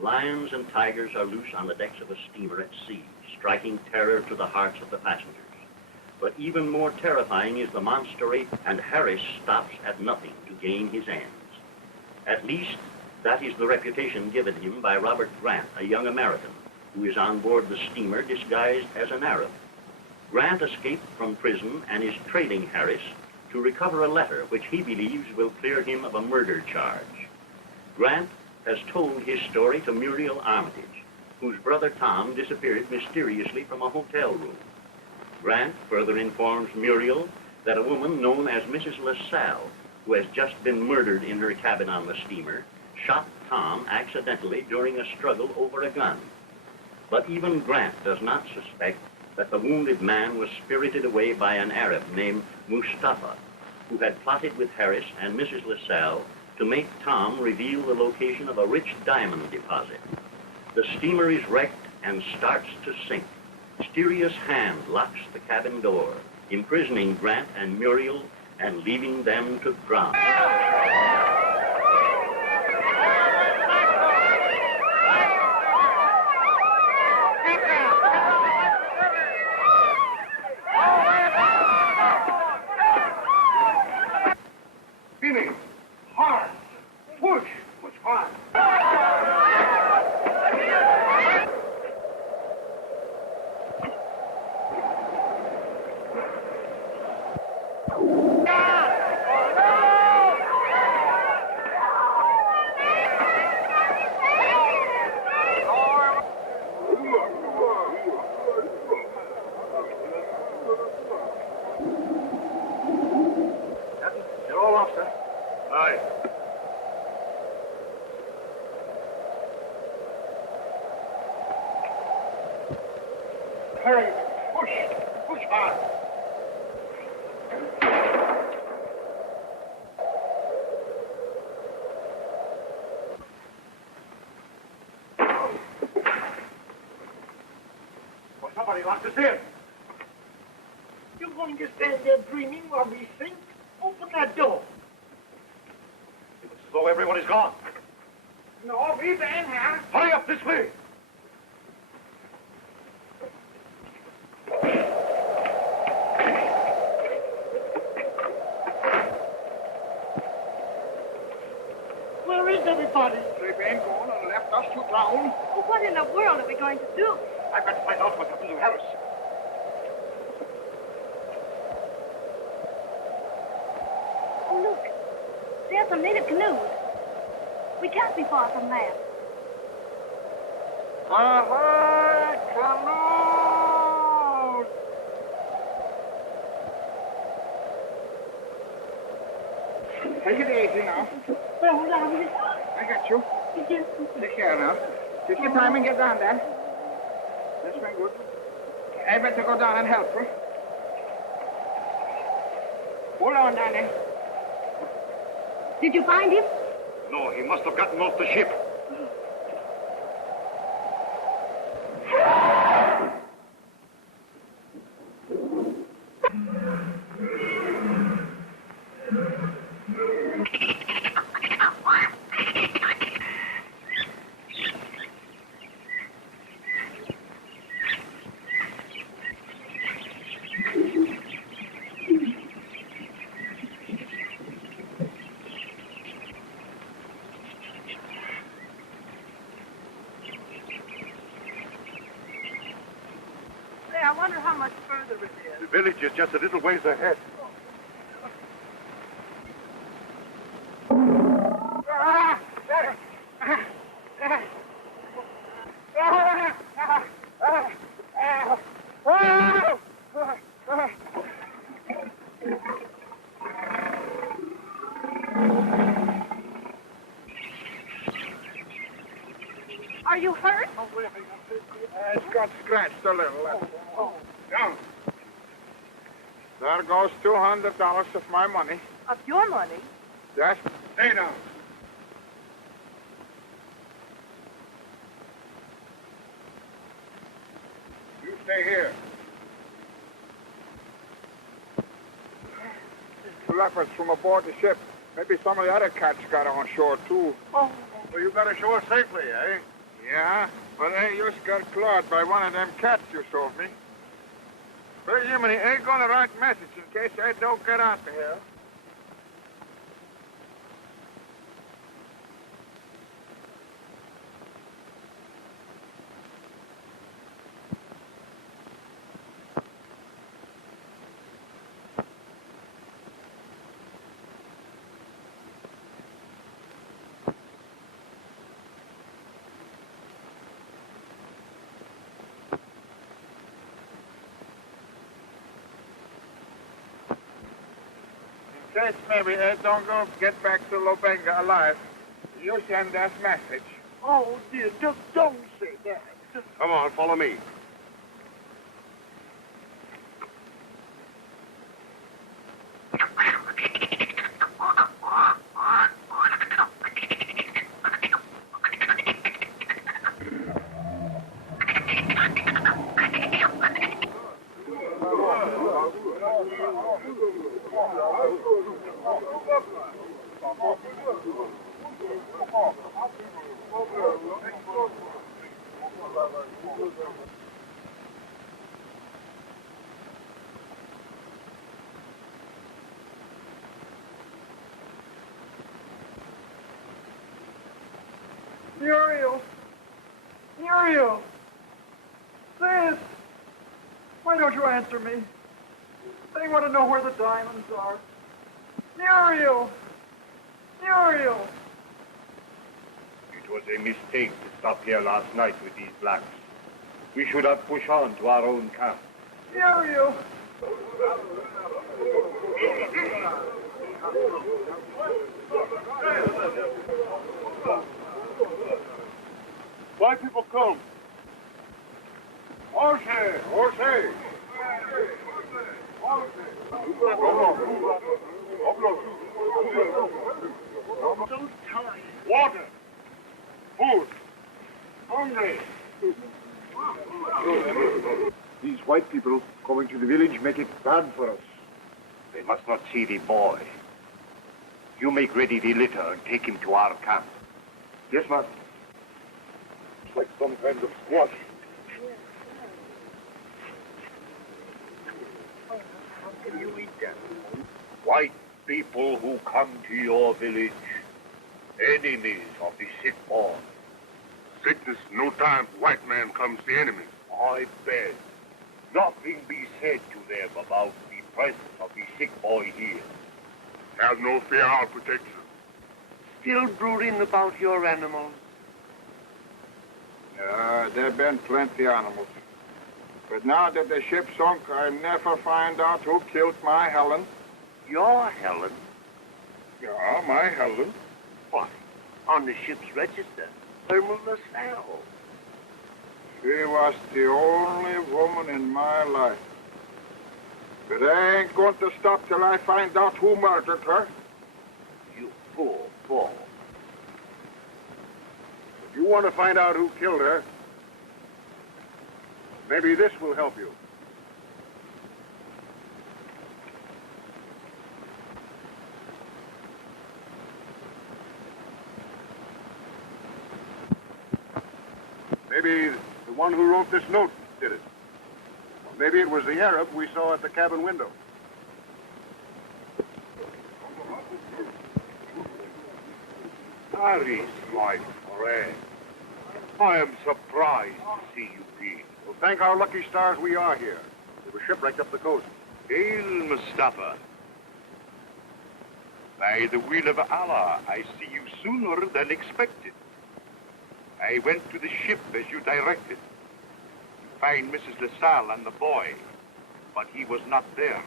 Lions and tigers are loose on the decks of a steamer at sea, striking terror to the hearts of the passengers. But even more terrifying is the monster ape, and Harris stops at nothing to gain his ends. At least, that is the reputation given him by Robert Grant, a young American, who is on board the steamer disguised as an Arab. Grant escaped from prison and is trailing Harris to recover a letter which he believes will clear him of a murder charge. Grant has told his story to Muriel Armitage, whose brother Tom disappeared mysteriously from a hotel room. Grant further informs Muriel that a woman known as Mrs. LaSalle, who has just been murdered in her cabin on the steamer, shot Tom accidentally during a struggle over a gun. But even Grant does not suspect that the wounded man was spirited away by an Arab named Mustafa, who had plotted with Harris and Mrs. LaSalle to make Tom reveal the location of a rich diamond deposit. The steamer is wrecked and starts to sink. Mysterious hand locks the cabin door, imprisoning Grant and Muriel and leaving them to drown. Feeling hard. Push. Push hard. You're all off, sir. Aye. Hurry. Push. Push hard. Well, somebody locked us in. You're going to stand there dreaming while we sink? Open that door. It looks as though everyone is gone. No, we've been here. Hurry up, this way. Where is everybody? They've been gone and left us to drown. Well, what in the world are we going to do? I've got to find out what happened to Harris. Oh, look. There's some native canoes. We can't be far from land. Ahoy, canoes! Take it easy now. Well, hold on. I got you. Take care now. Take your time and get down there. That's been good. I better go down and help her. Hold on, Danny. Did you find him? No, he must have gotten off the ship. Say, I wonder how much further it is. The village is just a little ways ahead. Are you hurt? It's got scratched a little. Down. There goes $200 of my money. Of your money? Yes. Stay down. You stay here. Leopards from aboard the ship. Maybe some of the other cats got on shore, too. Oh. Well, you got ashore safely, eh? Yeah, but I just got clawed by one of them cats you showed me. Well, Jiminy, ain't gonna write message in case I don't get out of here. In case maybe I don't go get back to Lobenga alive, you send us message. Oh, dear, don't say that. Come on, follow me. Muriel! Muriel! Sis! Why don't you answer me? They want to know where the diamonds are. Muriel! Muriel! It was a mistake to stop here last night with these blacks. We should have pushed on to our own camp. Muriel! Why people come? Jose! Jose! So tired. Water! Food! Hungry! These white people coming to the village make it bad for us. They must not see the boy. You make ready the litter and take him to our camp. Yes, master. It's like some kind of squash. How can you eat that? White people who come to your village, enemies of the sick boy. Sickness, no time for white man comes the enemy. I beg, nothing be said to them about the presence of the sick boy here. Have no fear, I'll protect you. Still brooding about your animals? There have been plenty animals. But now that the ship sunk, I never find out who killed my Helen. Your Helen? Yeah, my Helen. Why, on the ship's register, Thermal LaSalle. She was the only woman in my life. But I ain't going to stop till I find out who murdered her. You poor boy. If you want to find out who killed her, maybe this will help you. Maybe the one who wrote this note did it. Or maybe it was the Arab we saw at the cabin window. Harris, my friend. I am surprised to see you here. Well, thank our lucky stars we are here. We were shipwrecked up the coast. Hail, Mustafa. By the will of Allah, I see you sooner than expected. I went to the ship as you directed to find Mrs. LaSalle and the boy, but he was not there.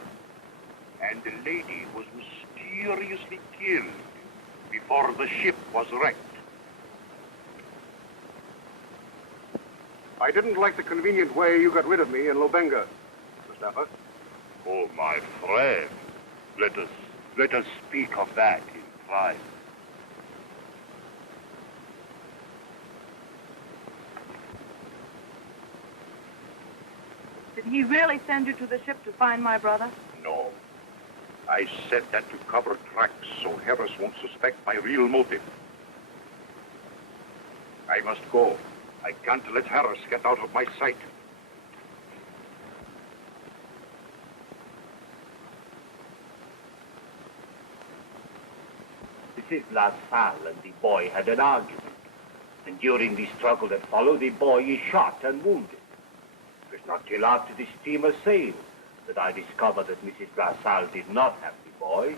And the lady was mysteriously killed before the ship was wrecked. I didn't like the convenient way you got rid of me in Lobenga, Mustafa. Oh, my friend, let us speak of that in private. Did he really send you to the ship to find my brother? No. I said that to cover tracks so Harris won't suspect my real motive. I must go. I can't let Harris get out of my sight. Mrs. LaSalle and the boy had an argument. And during the struggle that followed, the boy is shot and wounded. It was not till after the steamer sailed that I discovered that Mrs. LaSalle did not have the boy.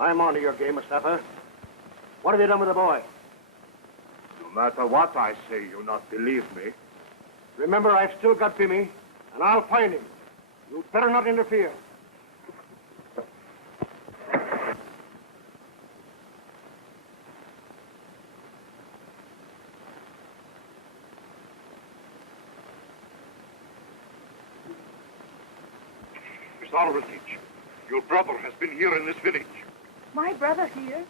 I'm onto your game, Mustafa. What have you done with the boy? No matter what I say, you'll not believe me. Remember, I've still got Bimmy, and I'll find him. You'd better not interfere. Miss Armitage, your brother has been here in this village. My brother here?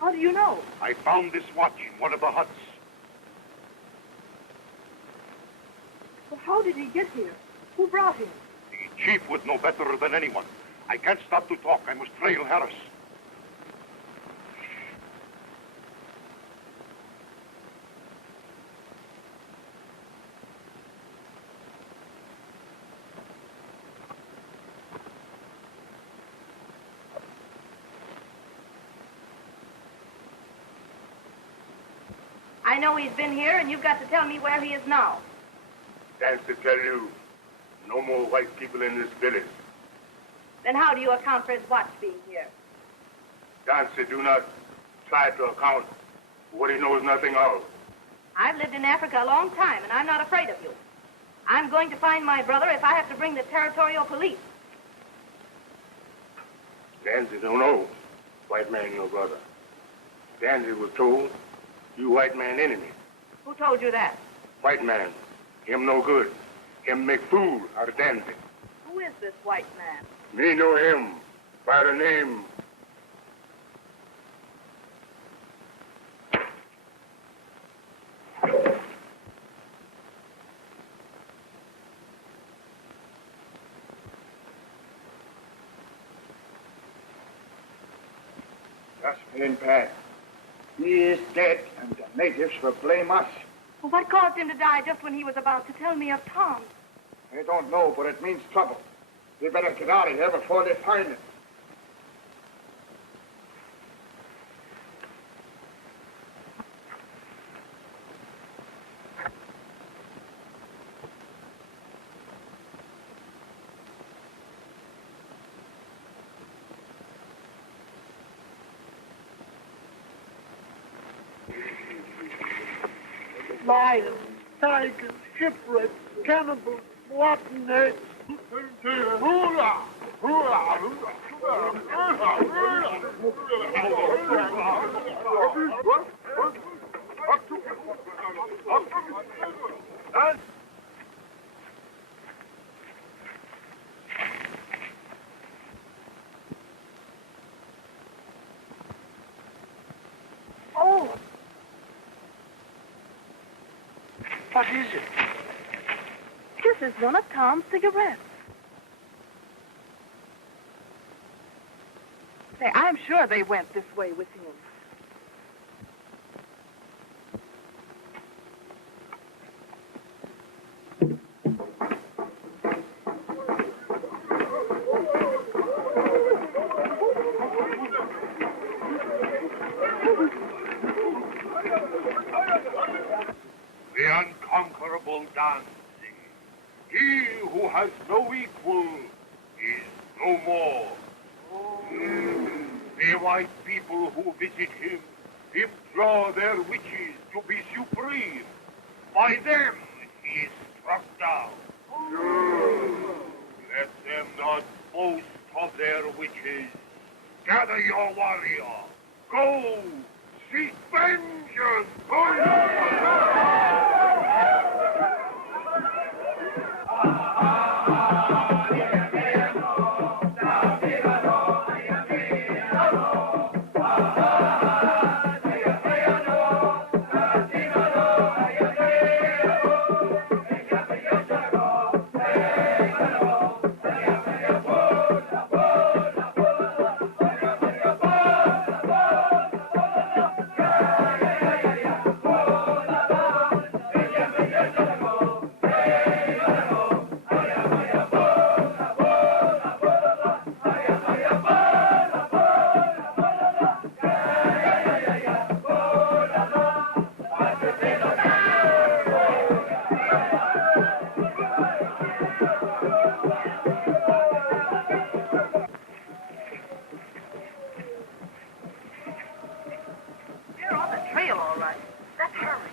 How do you know? I found this watch in one of the huts. Well, how did he get here? Who brought him? The chief would know better than anyone. I can't stop to talk. I must trail Harris. I know he's been here, and you've got to tell me where he is now. That's to tell you, no more white people in this village. Then how do you account for his watch being here? Dancy, do not try to account for what he knows nothing of. I've lived in Africa a long time, and I'm not afraid of you. I'm going to find my brother if I have to bring the territorial police. Dancy don't know white man your brother. Dancy was told you white man enemy. Who told you that? White man. Him no good. Him make fool out of Dancy. Who is this white man? Me know him by the name. Just in past. He is dead, and the natives will blame us. Well, what caused him to die just when he was about to tell me of Tom? I don't know, but it means trouble. We better get out of here before they find it. Lions, tigers, shipwrecks, cannibals, rotten eggs. Hula! Hula! Oh! What is it? This is one of Tom's cigarettes. Say, I'm sure they went this way with him. The unconquerable dancing. He who has no equal is no more. The white people who visit him implore their witches to be supreme. By them he is struck down. Let them not boast of their witches. Gather your warrior. Go seek vengeance. You're on the trail, all right. Let's hurry.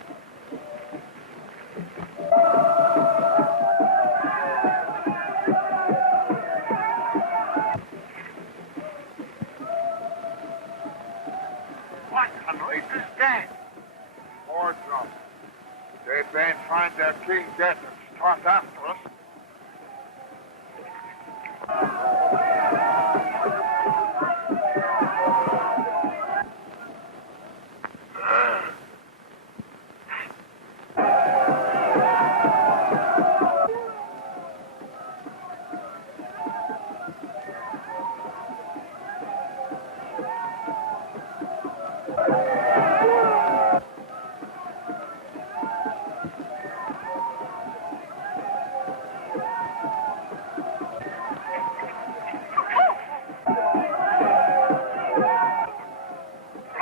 What on earth is that? More trouble. They can't find their king dead and start after us.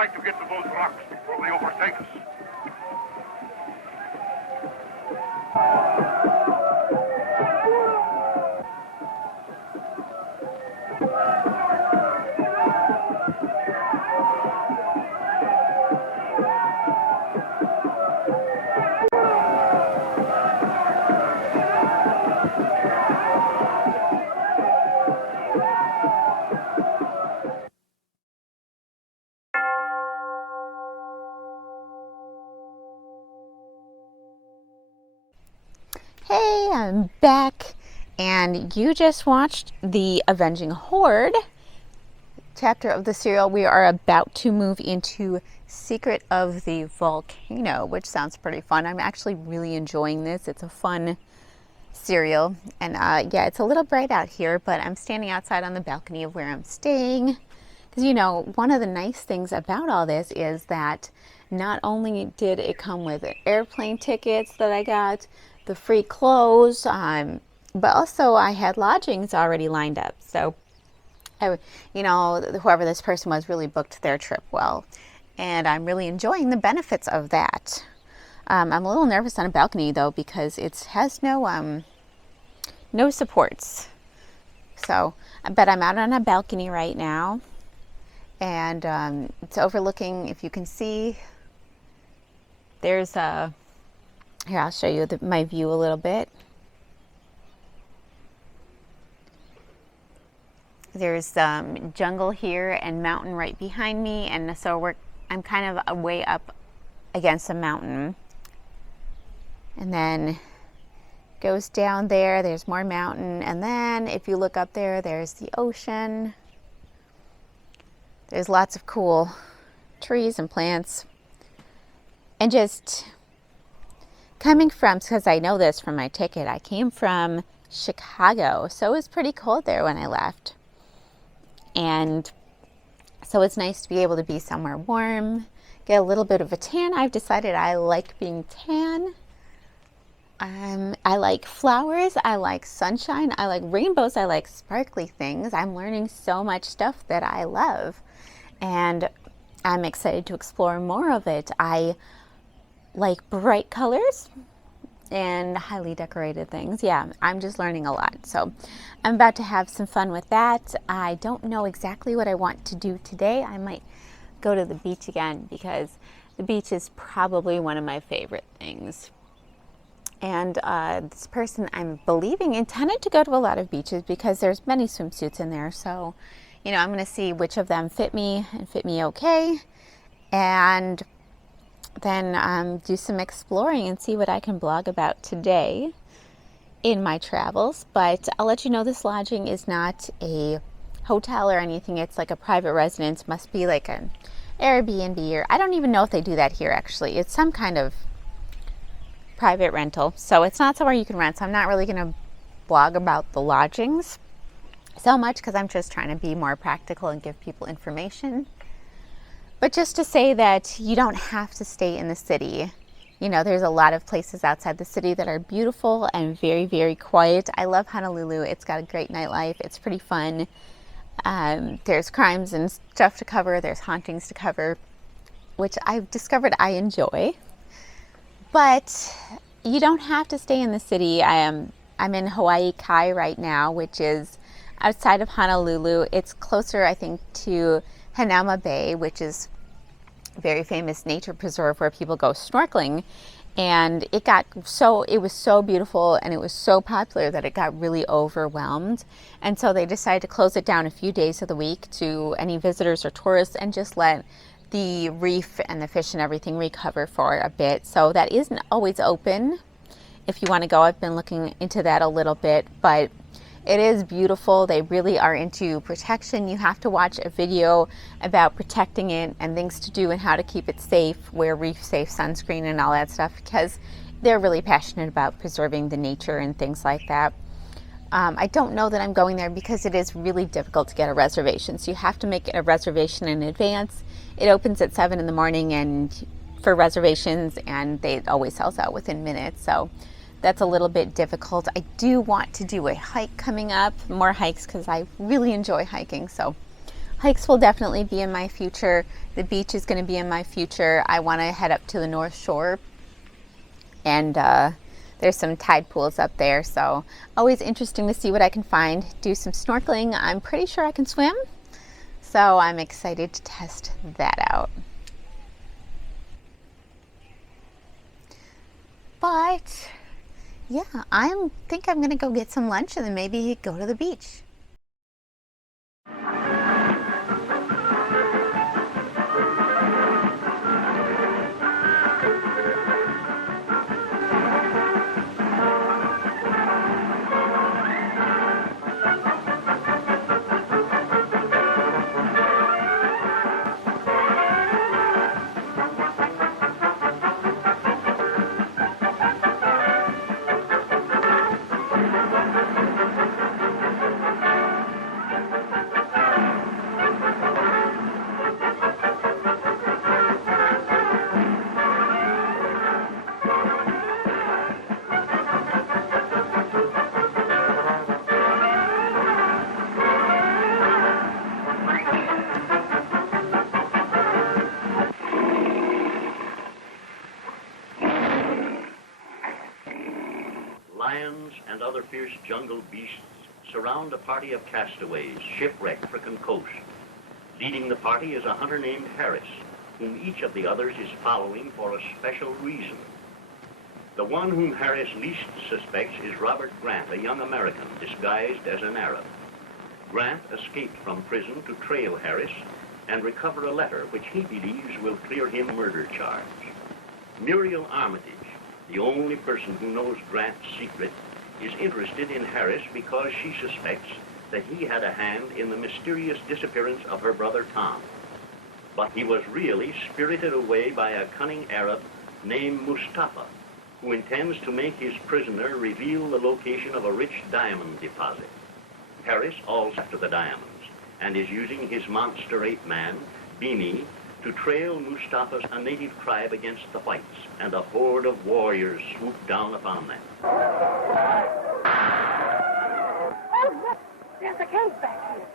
like to get to those rocks before they overtake us. Hey, I'm back, and you just watched the Avenging Horde chapter of the serial. We are about to move into Secret of the Volcano, which sounds pretty fun. I'm actually really enjoying this. It's a fun serial, and yeah, it's a little bright out here, but I'm standing outside on the balcony of where I'm staying, because you know, one of the nice things about all this is that not only did it come with airplane tickets that I got, the free clothes, but also I had lodgings already lined up. So, you know, whoever this person was really booked their trip well, and I'm really enjoying the benefits of that. I'm a little nervous on a balcony though, because it has no supports. So, but I'm out on a balcony right now, and it's overlooking, if you can see, there's a, here, I'll show you my view a little bit. There's jungle here and mountain right behind me, and so I'm kind of way up against a mountain. And then goes down there, there's more mountain, and then if you look up there, there's the ocean. There's lots of cool trees and plants. And just coming from, because I know this from my ticket, I came from Chicago, so it was pretty cold there when I left. And so it's nice to be able to be somewhere warm, get a little bit of a tan. I've decided I like being tan. I like flowers, I like sunshine, I like rainbows, I like sparkly things. I'm learning so much stuff that I love, and I'm excited to explore more of it. I like bright colors and highly decorated things. Yeah, I'm just learning a lot. So I'm about to have some fun with that. I don't know exactly what I want to do today. I might go to the beach again, because the beach is probably one of my favorite things. And this person, I'm believing, intended to go to a lot of beaches because there's many swimsuits in there. So, you know, I'm going to see which of them fit me and fit me okay. And then do some exploring and see what I can blog about today in my travels. But I'll let you know, this lodging is not a hotel or anything. It's like a private residence. Must be like an Airbnb, or I don't even know if they do that here actually. It's some kind of private rental, so it's not somewhere you can rent. So I'm not really going to blog about the lodgings so much, because I'm just trying to be more practical and give people information. But just to say that you don't have to stay in the city. You know, there's a lot of places outside the city that are beautiful and very, very quiet. I love Honolulu. It's got a great nightlife. It's pretty fun. There's crimes and stuff to cover. There's hauntings to cover, which I've discovered I enjoy. But you don't have to stay in the city. I'm in Hawaii Kai right now, which is outside of Honolulu. It's closer, I think, to Hanauma Bay, which is a very famous nature preserve where people go snorkeling. And it was so beautiful and it was so popular that it got really overwhelmed. And so they decided to close it down a few days of the week to any visitors or tourists, and just let the reef and the fish and everything recover for a bit. So that isn't always open if you want to go. I've been looking into that a little bit, but it is beautiful. They really are into protection. You have to watch a video about protecting it and things to do and how to keep it safe, wear reef safe sunscreen and all that stuff, because they're really passionate about preserving the nature and things like that. I don't know that I'm going there because it is really difficult to get a reservation. So you have to make a reservation in advance. It opens at 7 in the morning and for reservations, and it always sells out within minutes. So that's a little bit difficult. I do want to do a hike coming up, more hikes, because I really enjoy hiking. So hikes will definitely be in my future. The beach is going to be in my future. I want to head up to the North Shore, and there's some tide pools up there, so always interesting to see what I can find. Do some snorkeling. I'm pretty sure I can swim, so I'm excited to test that out. But yeah, I think I'm gonna go get some lunch and then maybe go to the beach. Lions and other fierce jungle beasts surround a party of castaways shipwrecked African coast. Leading the party is a hunter named Harris, whom each of the others is following for a special reason. The one whom Harris least suspects is Robert Grant, a young American disguised as an Arab. Grant escaped from prison to trail Harris and recover a letter which he believes will clear him murder charge. Muriel Armitage, the only person who knows Grant's secret, is interested in Harris because she suspects that he had a hand in the mysterious disappearance of her brother Tom. But he was really spirited away by a cunning Arab named Mustafa, who intends to make his prisoner reveal the location of a rich diamond deposit. Harris also after the diamonds and is using his monster ape-man, Bimi, to trail Mustafa's a native tribe against the whites, and a horde of warriors swoop down upon them. Oh, there's a cave back here.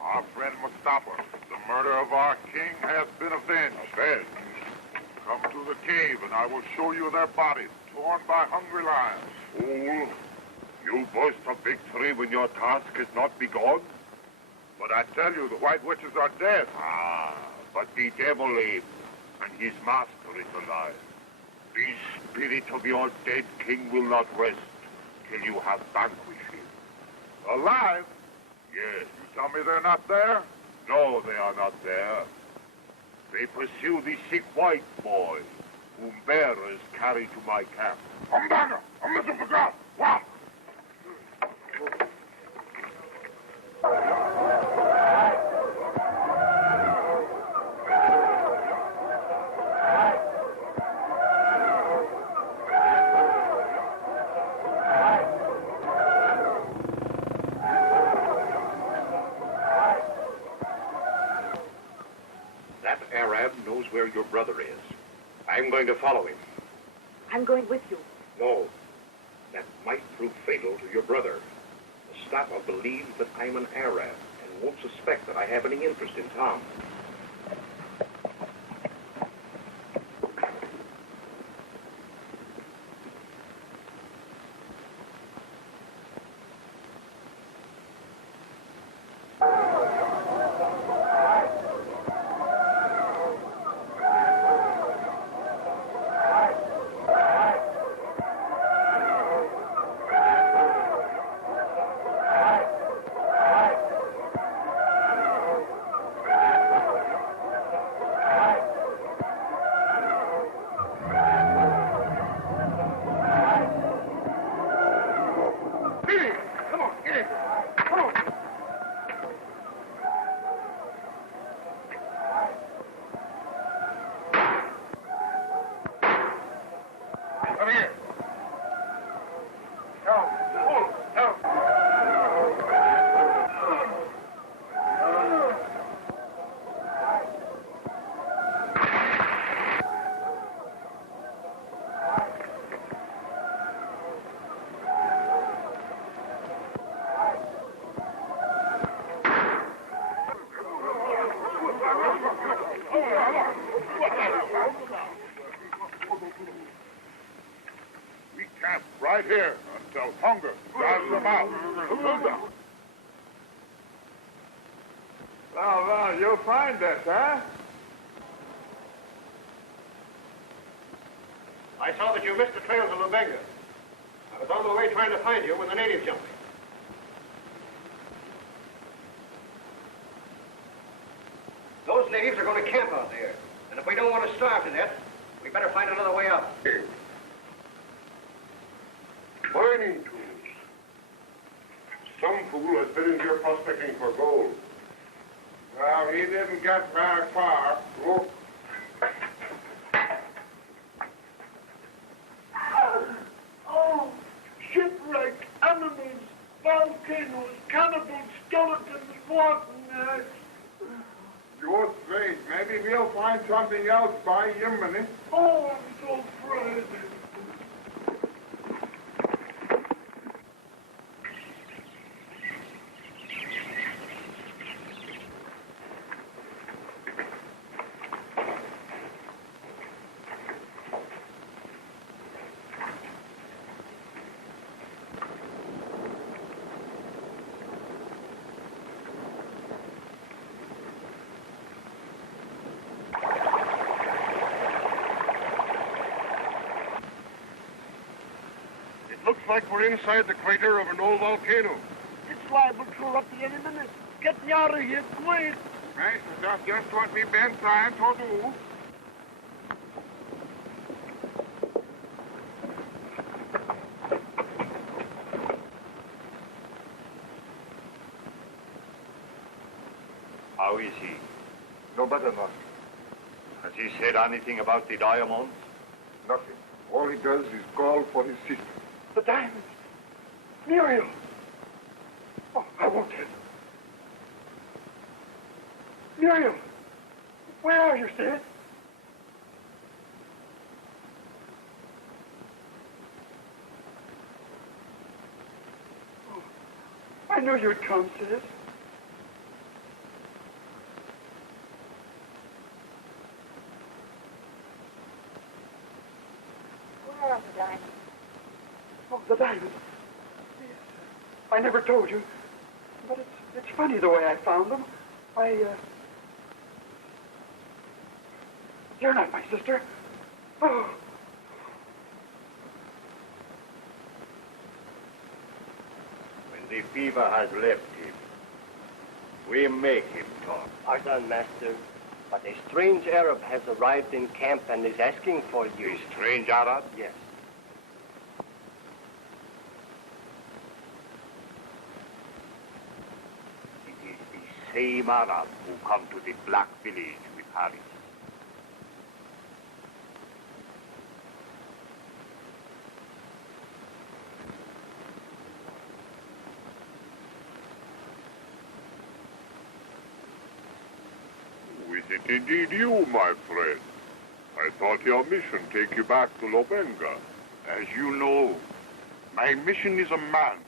Our friend Mustafa, the murder of our king has been avenged. Avenged? Come to the cave and I will show you their bodies, torn by hungry lions. Fool, you boast of victory when your task is not begun? But I tell you, the white witches are dead. Ah, but the devil lives, and his master is alive. The spirit of your dead king will not rest till you have vanquished him. Alive? Yes. You tell me they're not there? No, they are not there. They pursue the sick white boy, whom bearers carry to my camp. Umbaga! Umbaga! What? That Arab knows where your brother is. I'm going to follow him. I'm going with you. No, that might prove fatal to your brother. Mustafa believes that I'm an Arab and won't suspect that I have any interest in Tom. right here until hunger drives them out. Well, you'll find us, huh? I saw that you missed the trail to Lubenga. I was on the way trying to find you when the natives jumped me. Those natives are going to camp out there. And if we don't want to starve to death, we better find another way out. Mining tools. Some fool has been in here prospecting for gold. Well, he didn't get very far. Look. Oh, shipwrecked animals, volcanoes, cannibal skeletons, rotten eggs. You're straight. Maybe we'll find something else by Yemeni. Oh, I'm so afraid. Looks like we're inside the crater of an old volcano. It's liable to erupt at any minute. Get me out of here, quick. Right, that's just what we've been trying to do. How is he? No better, Master. Has he said anything about the diamonds? Nothing. All he does is call for his sister. The diamonds. Muriel. Oh, I won't tell you. Muriel. Where are you, Sid? Oh, I knew you'd come, Sid. Where are the diamonds? Oh, the diamonds. Yes. I never told you, but it's funny the way I found them. You're not my sister. Oh. When the fever has left him, we make him talk. Pardon, Master, but a strange Arab has arrived in camp and is asking for you. A strange Arab? Yes. It is the same Arab who come to the Black Village with Harris. Is it indeed you, my friend? I thought your mission take you back to Lubenga. As you know, my mission is a man,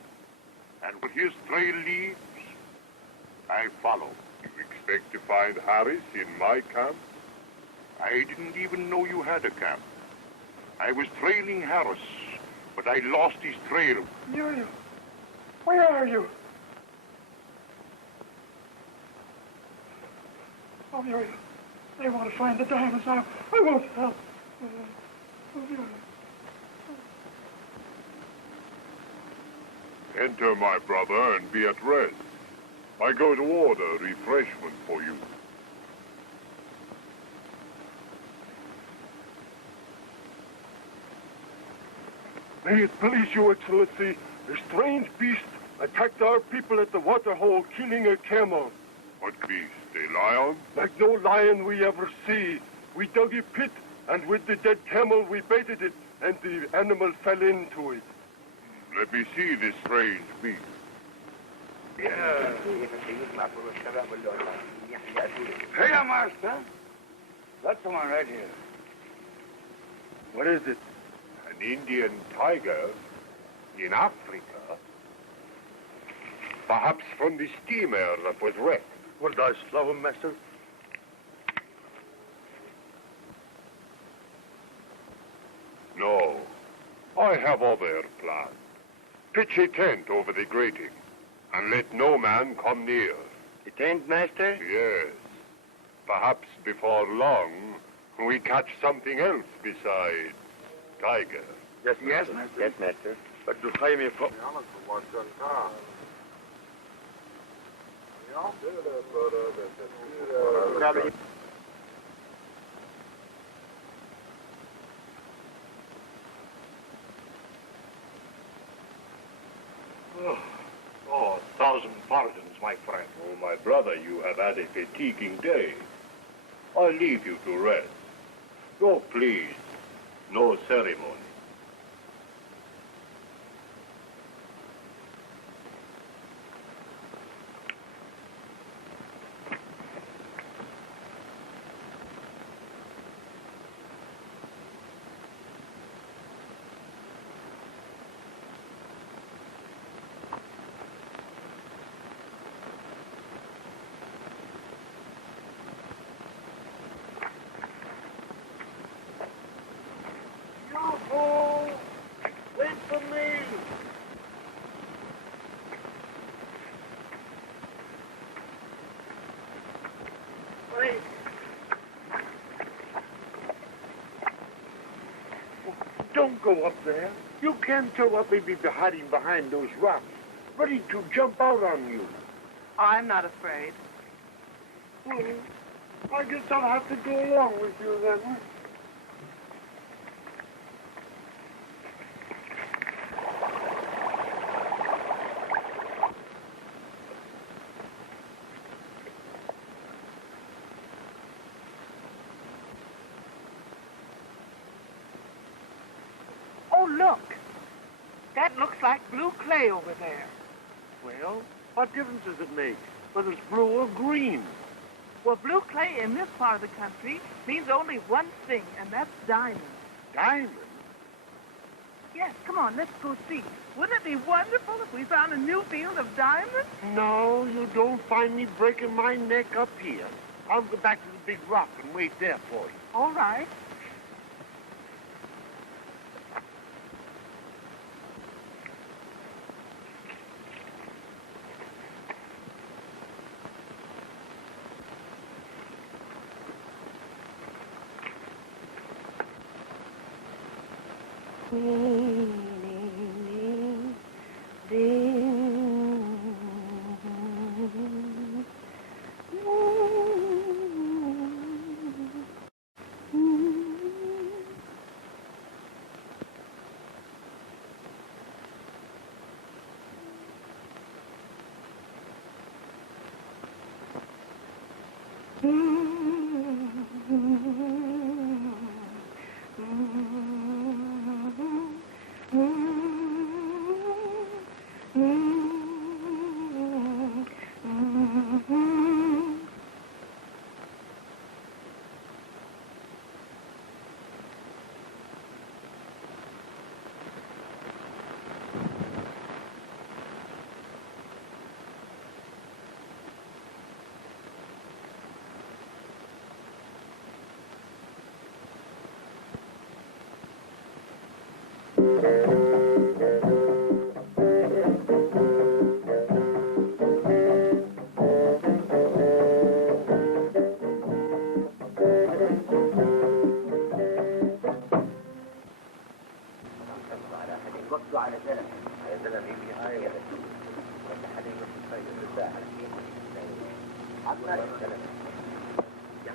and where his trail leads, I follow. You expect to find Harris in my camp? I didn't even know you had a camp. I was trailing Harris, but I lost his trail. Muriel, where are you? Oh, Muriel, they want to find the diamonds now. I won't help. Oh, Muriel. Enter, my brother, and be at rest. I go to order refreshment for you. May it please you, Excellency, a strange beast attacked our people at the waterhole, killing a camel. What beast? A lion? Like no lion we ever see. We dug a pit, and with the dead camel we baited it, and the animal fell into it. Let me see this strange beast. Hey, Master. That's the one right here. What is it? An Indian tiger in Africa? Perhaps from the steamer that was wrecked. Well, does love him, Master? No. I have other plans. Pitch a tent over the grating, and let no man come near. The tent, master? Yes. Perhaps before long, we catch something else besides tiger. Yes, master. Yes, master. But do Jaime for... Oh, 1,000 pardons, my friend. Oh, my brother, you have had a fatiguing day. I leave you to rest. Oh, please, no ceremony. Wait for me! Wait. Don't go up there. You can't tell what may be hiding behind those rocks, ready to jump out on you. I'm not afraid. Well, I guess I'll have to go along with you then. Oh, look. That looks like blue clay over there. Well, what difference does it make whether it's blue or green? Well, blue clay in this part of the country means only one thing, and that's diamond. Diamond? Yes, come on, let's go see. Wouldn't it be wonderful if we found a new field of diamonds? No, you don't find me breaking my neck up here. I'll go back to the big rock and wait there for you. All right.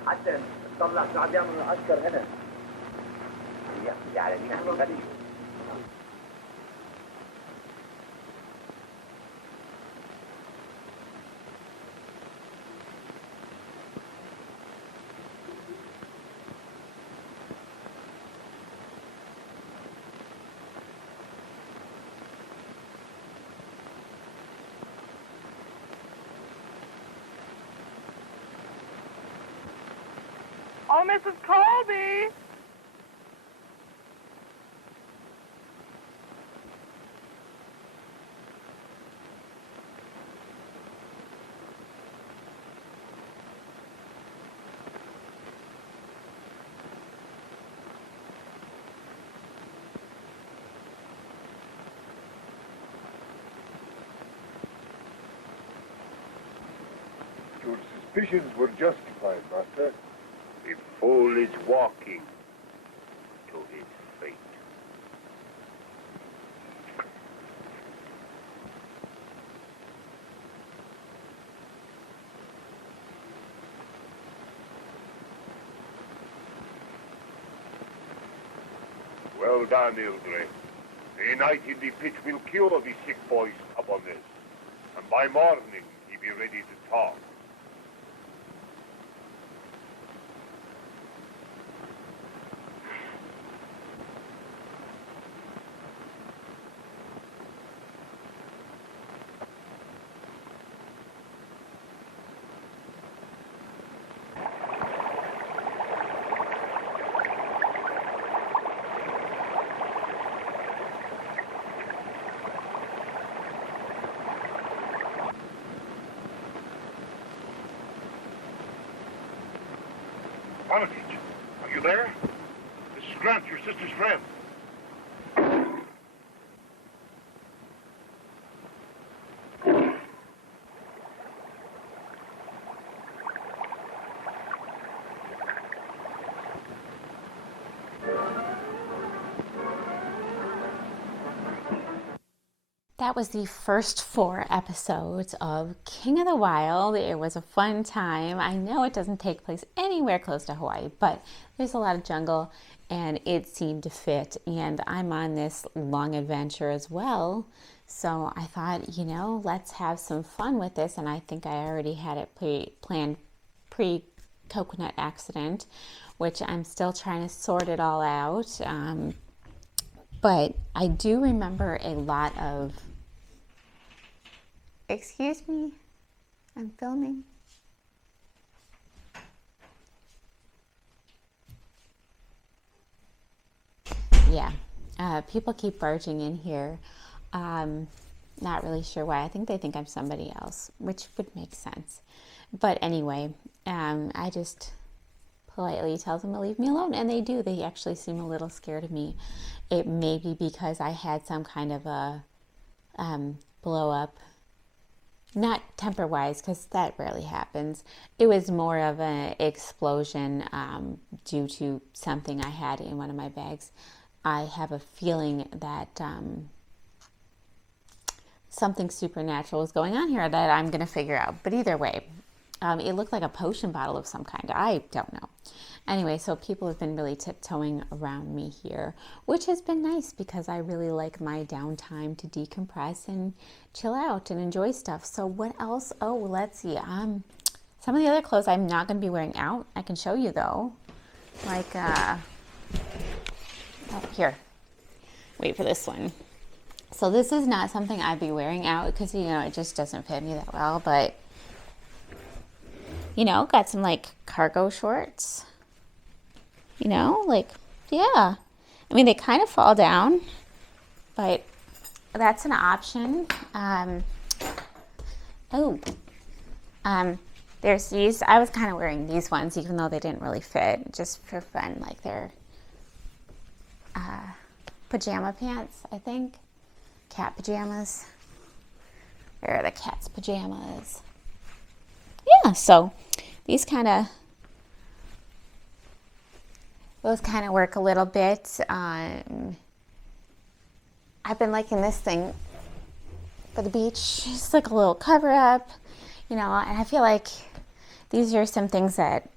حتى تطلع شو عم يعملوا عسكر هنا يعني نحن غني. Oh, Mrs. Colby! suspicions were justified, Master. The fool is walking to his fate. Well done, Ildre. A night in the pit will cure the sick boy's stubbornness, and by morning he be ready to talk. Armitage, are you there? This is Grant, your sister's friend. That was the first 4 episodes of King of the Wild. It was a fun time. I know it doesn't take place anywhere close to Hawaii, but there's a lot of jungle and it seemed to fit. And I'm on this long adventure as well. So I thought, you know, let's have some fun with this. And I think I already had it planned pre-coconut accident, which I'm still trying to sort it all out. But I do remember a lot of... Excuse me, I'm filming. Yeah, people keep barging in here. Not really sure why. I think they think I'm somebody else, which would make sense. But anyway, I just politely tell them to leave me alone, and they do. They actually seem a little scared of me. It may be because I had some kind of a blow up. Not temper-wise, because that rarely happens. It was more of an explosion due to something I had in one of my bags. I have a feeling that something supernatural is going on here that I'm going to figure out. But either way, it looked like a potion bottle of some kind. I don't know. Anyway, so people have been really tiptoeing around me here, which has been nice because I really like my downtime to decompress and chill out and enjoy stuff. So what else? Oh, let's see. Some of the other clothes I'm not going to be wearing out. I can show you though. Like, oh, here. Wait for this one. So this is not something I'd be wearing out because, you know, it just doesn't fit me that well. But, you know, got some like cargo shorts. You know, like, yeah. I mean, they kind of fall down, but that's an option. There's these. I was kind of wearing these ones, even though they didn't really fit, just for fun. Like they're pajama pants, I think. Cat pajamas. Where are the cat's pajamas? Yeah, so these kind of... Those kind of work a little bit. I've been liking this thing for the beach. It's like a little cover up, you know, and I feel like these are some things that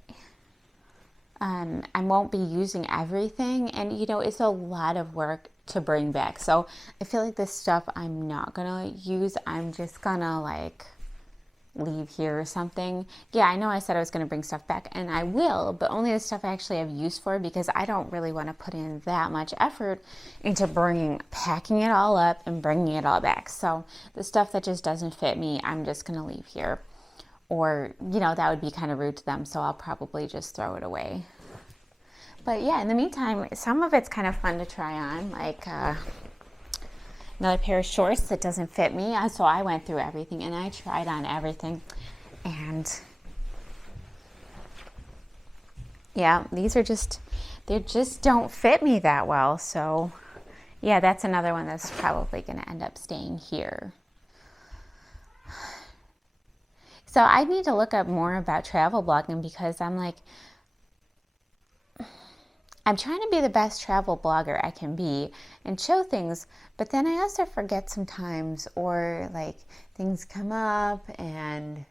I won't be using everything. And, you know, it's a lot of work to bring back. So I feel like this stuff I'm not going to use. I'm just going to like leave here or something. Yeah, I know I said I was going to bring stuff back, and I will, but only the stuff I actually have use for, because I don't really want to put in that much effort into packing it all up and bringing it all back. So the stuff that just doesn't fit me, I'm just going to leave here. Or, you know, that would be kind of rude to them, so I'll probably just throw it away. But yeah, in the meantime, some of it's kind of fun to try on, like another pair of shorts that doesn't fit me. So I went through everything and I tried on everything. And yeah, these are they just don't fit me that well. So yeah, that's another one that's probably going to end up staying here. So I need to look up more about travel blogging because I'm like, I'm trying to be the best travel blogger I can be and show things, but then I also forget sometimes, or like things come up and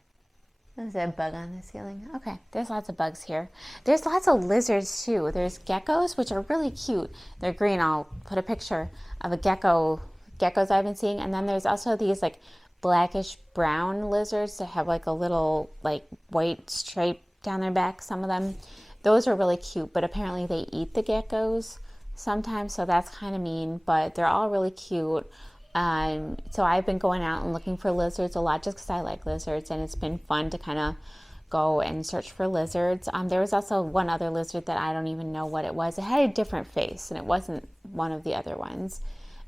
there's a bug on the ceiling. Okay, there's lots of bugs here. There's lots of lizards too. There's geckos, which are really cute. They're green. I'll put a picture of a geckos I've been seeing. And then there's also these like blackish brown lizards that have like a little like white stripe down their back, some of them. Those are really cute, but apparently they eat the geckos sometimes, so that's kind of mean, but they're all really cute. So I've been going out and looking for lizards a lot just because I like lizards, and it's been fun to kind of go and search for lizards. There was also one other lizard that I don't even know what it was. It had a different face, and it wasn't one of the other ones.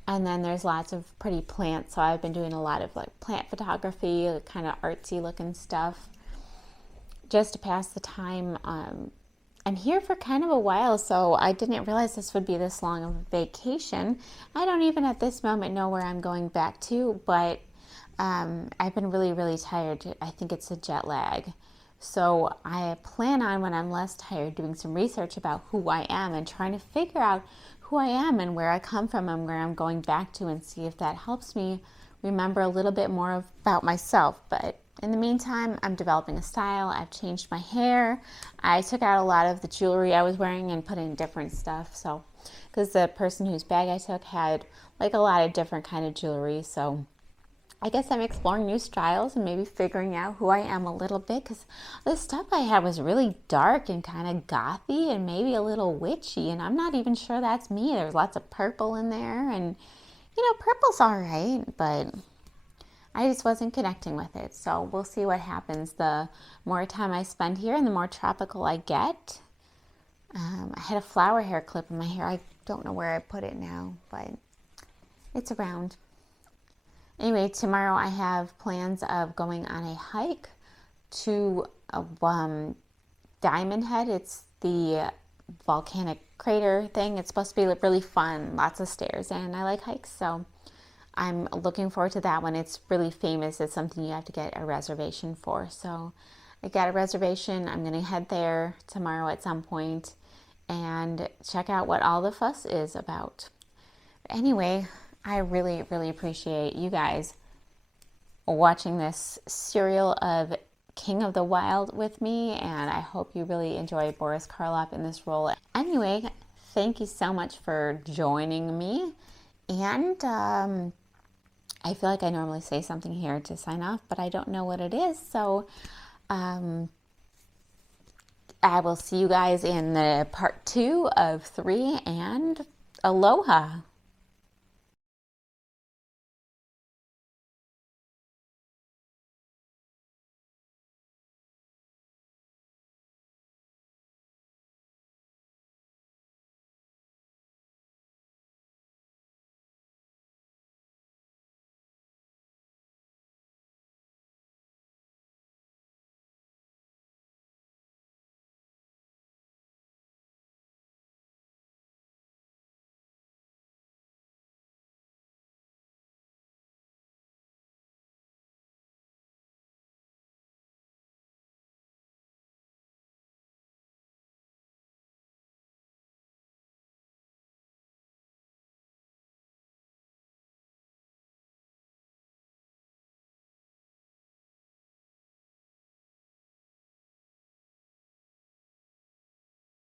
And then there's lots of pretty plants, so I've been doing a lot of like plant photography, like, kind of artsy looking stuff, just to pass the time. I'm here for kind of a while, so I didn't realize this would be this long of a vacation. I don't even at this moment know where I'm going back to, but I've been really, really tired. I think it's a jet lag. So I plan on, when I'm less tired, doing some research about who I am and trying to figure out who I am and where I come from and where I'm going back to, and see if that helps me remember a little bit more about myself. But in the meantime, I'm developing a style. I've changed my hair. I took out a lot of the jewelry I was wearing and put in different stuff. So, because the person whose bag I took had like a lot of different kind of jewelry. So I guess I'm exploring new styles and maybe figuring out who I am a little bit, because the stuff I had was really dark and kind of gothy and maybe a little witchy, and I'm not even sure that's me. There's lots of purple in there, and purple's all right, but I just wasn't connecting with it. So we'll see what happens. The more time I spend here and the more tropical I get. I had a flower hair clip in my hair. I don't know where I put it now, but it's around. Anyway, tomorrow I have plans of going on a hike to Diamond Head. It's the volcanic crater thing. It's supposed to be really fun, lots of stairs, and I like hikes, so I'm looking forward to that one. It's really famous. It's something you have to get a reservation for. So I got a reservation. I'm going to head there tomorrow at some point and check out what all the fuss is about. Anyway, I really, really appreciate you guys watching this serial of King of the Wild with me, and I hope you really enjoy Boris Karloff in this role. Anyway, thank you so much for joining me, and I feel like I normally say something here to sign off, but I don't know what it is, so I will see you guys in the part 2 of 3, and aloha.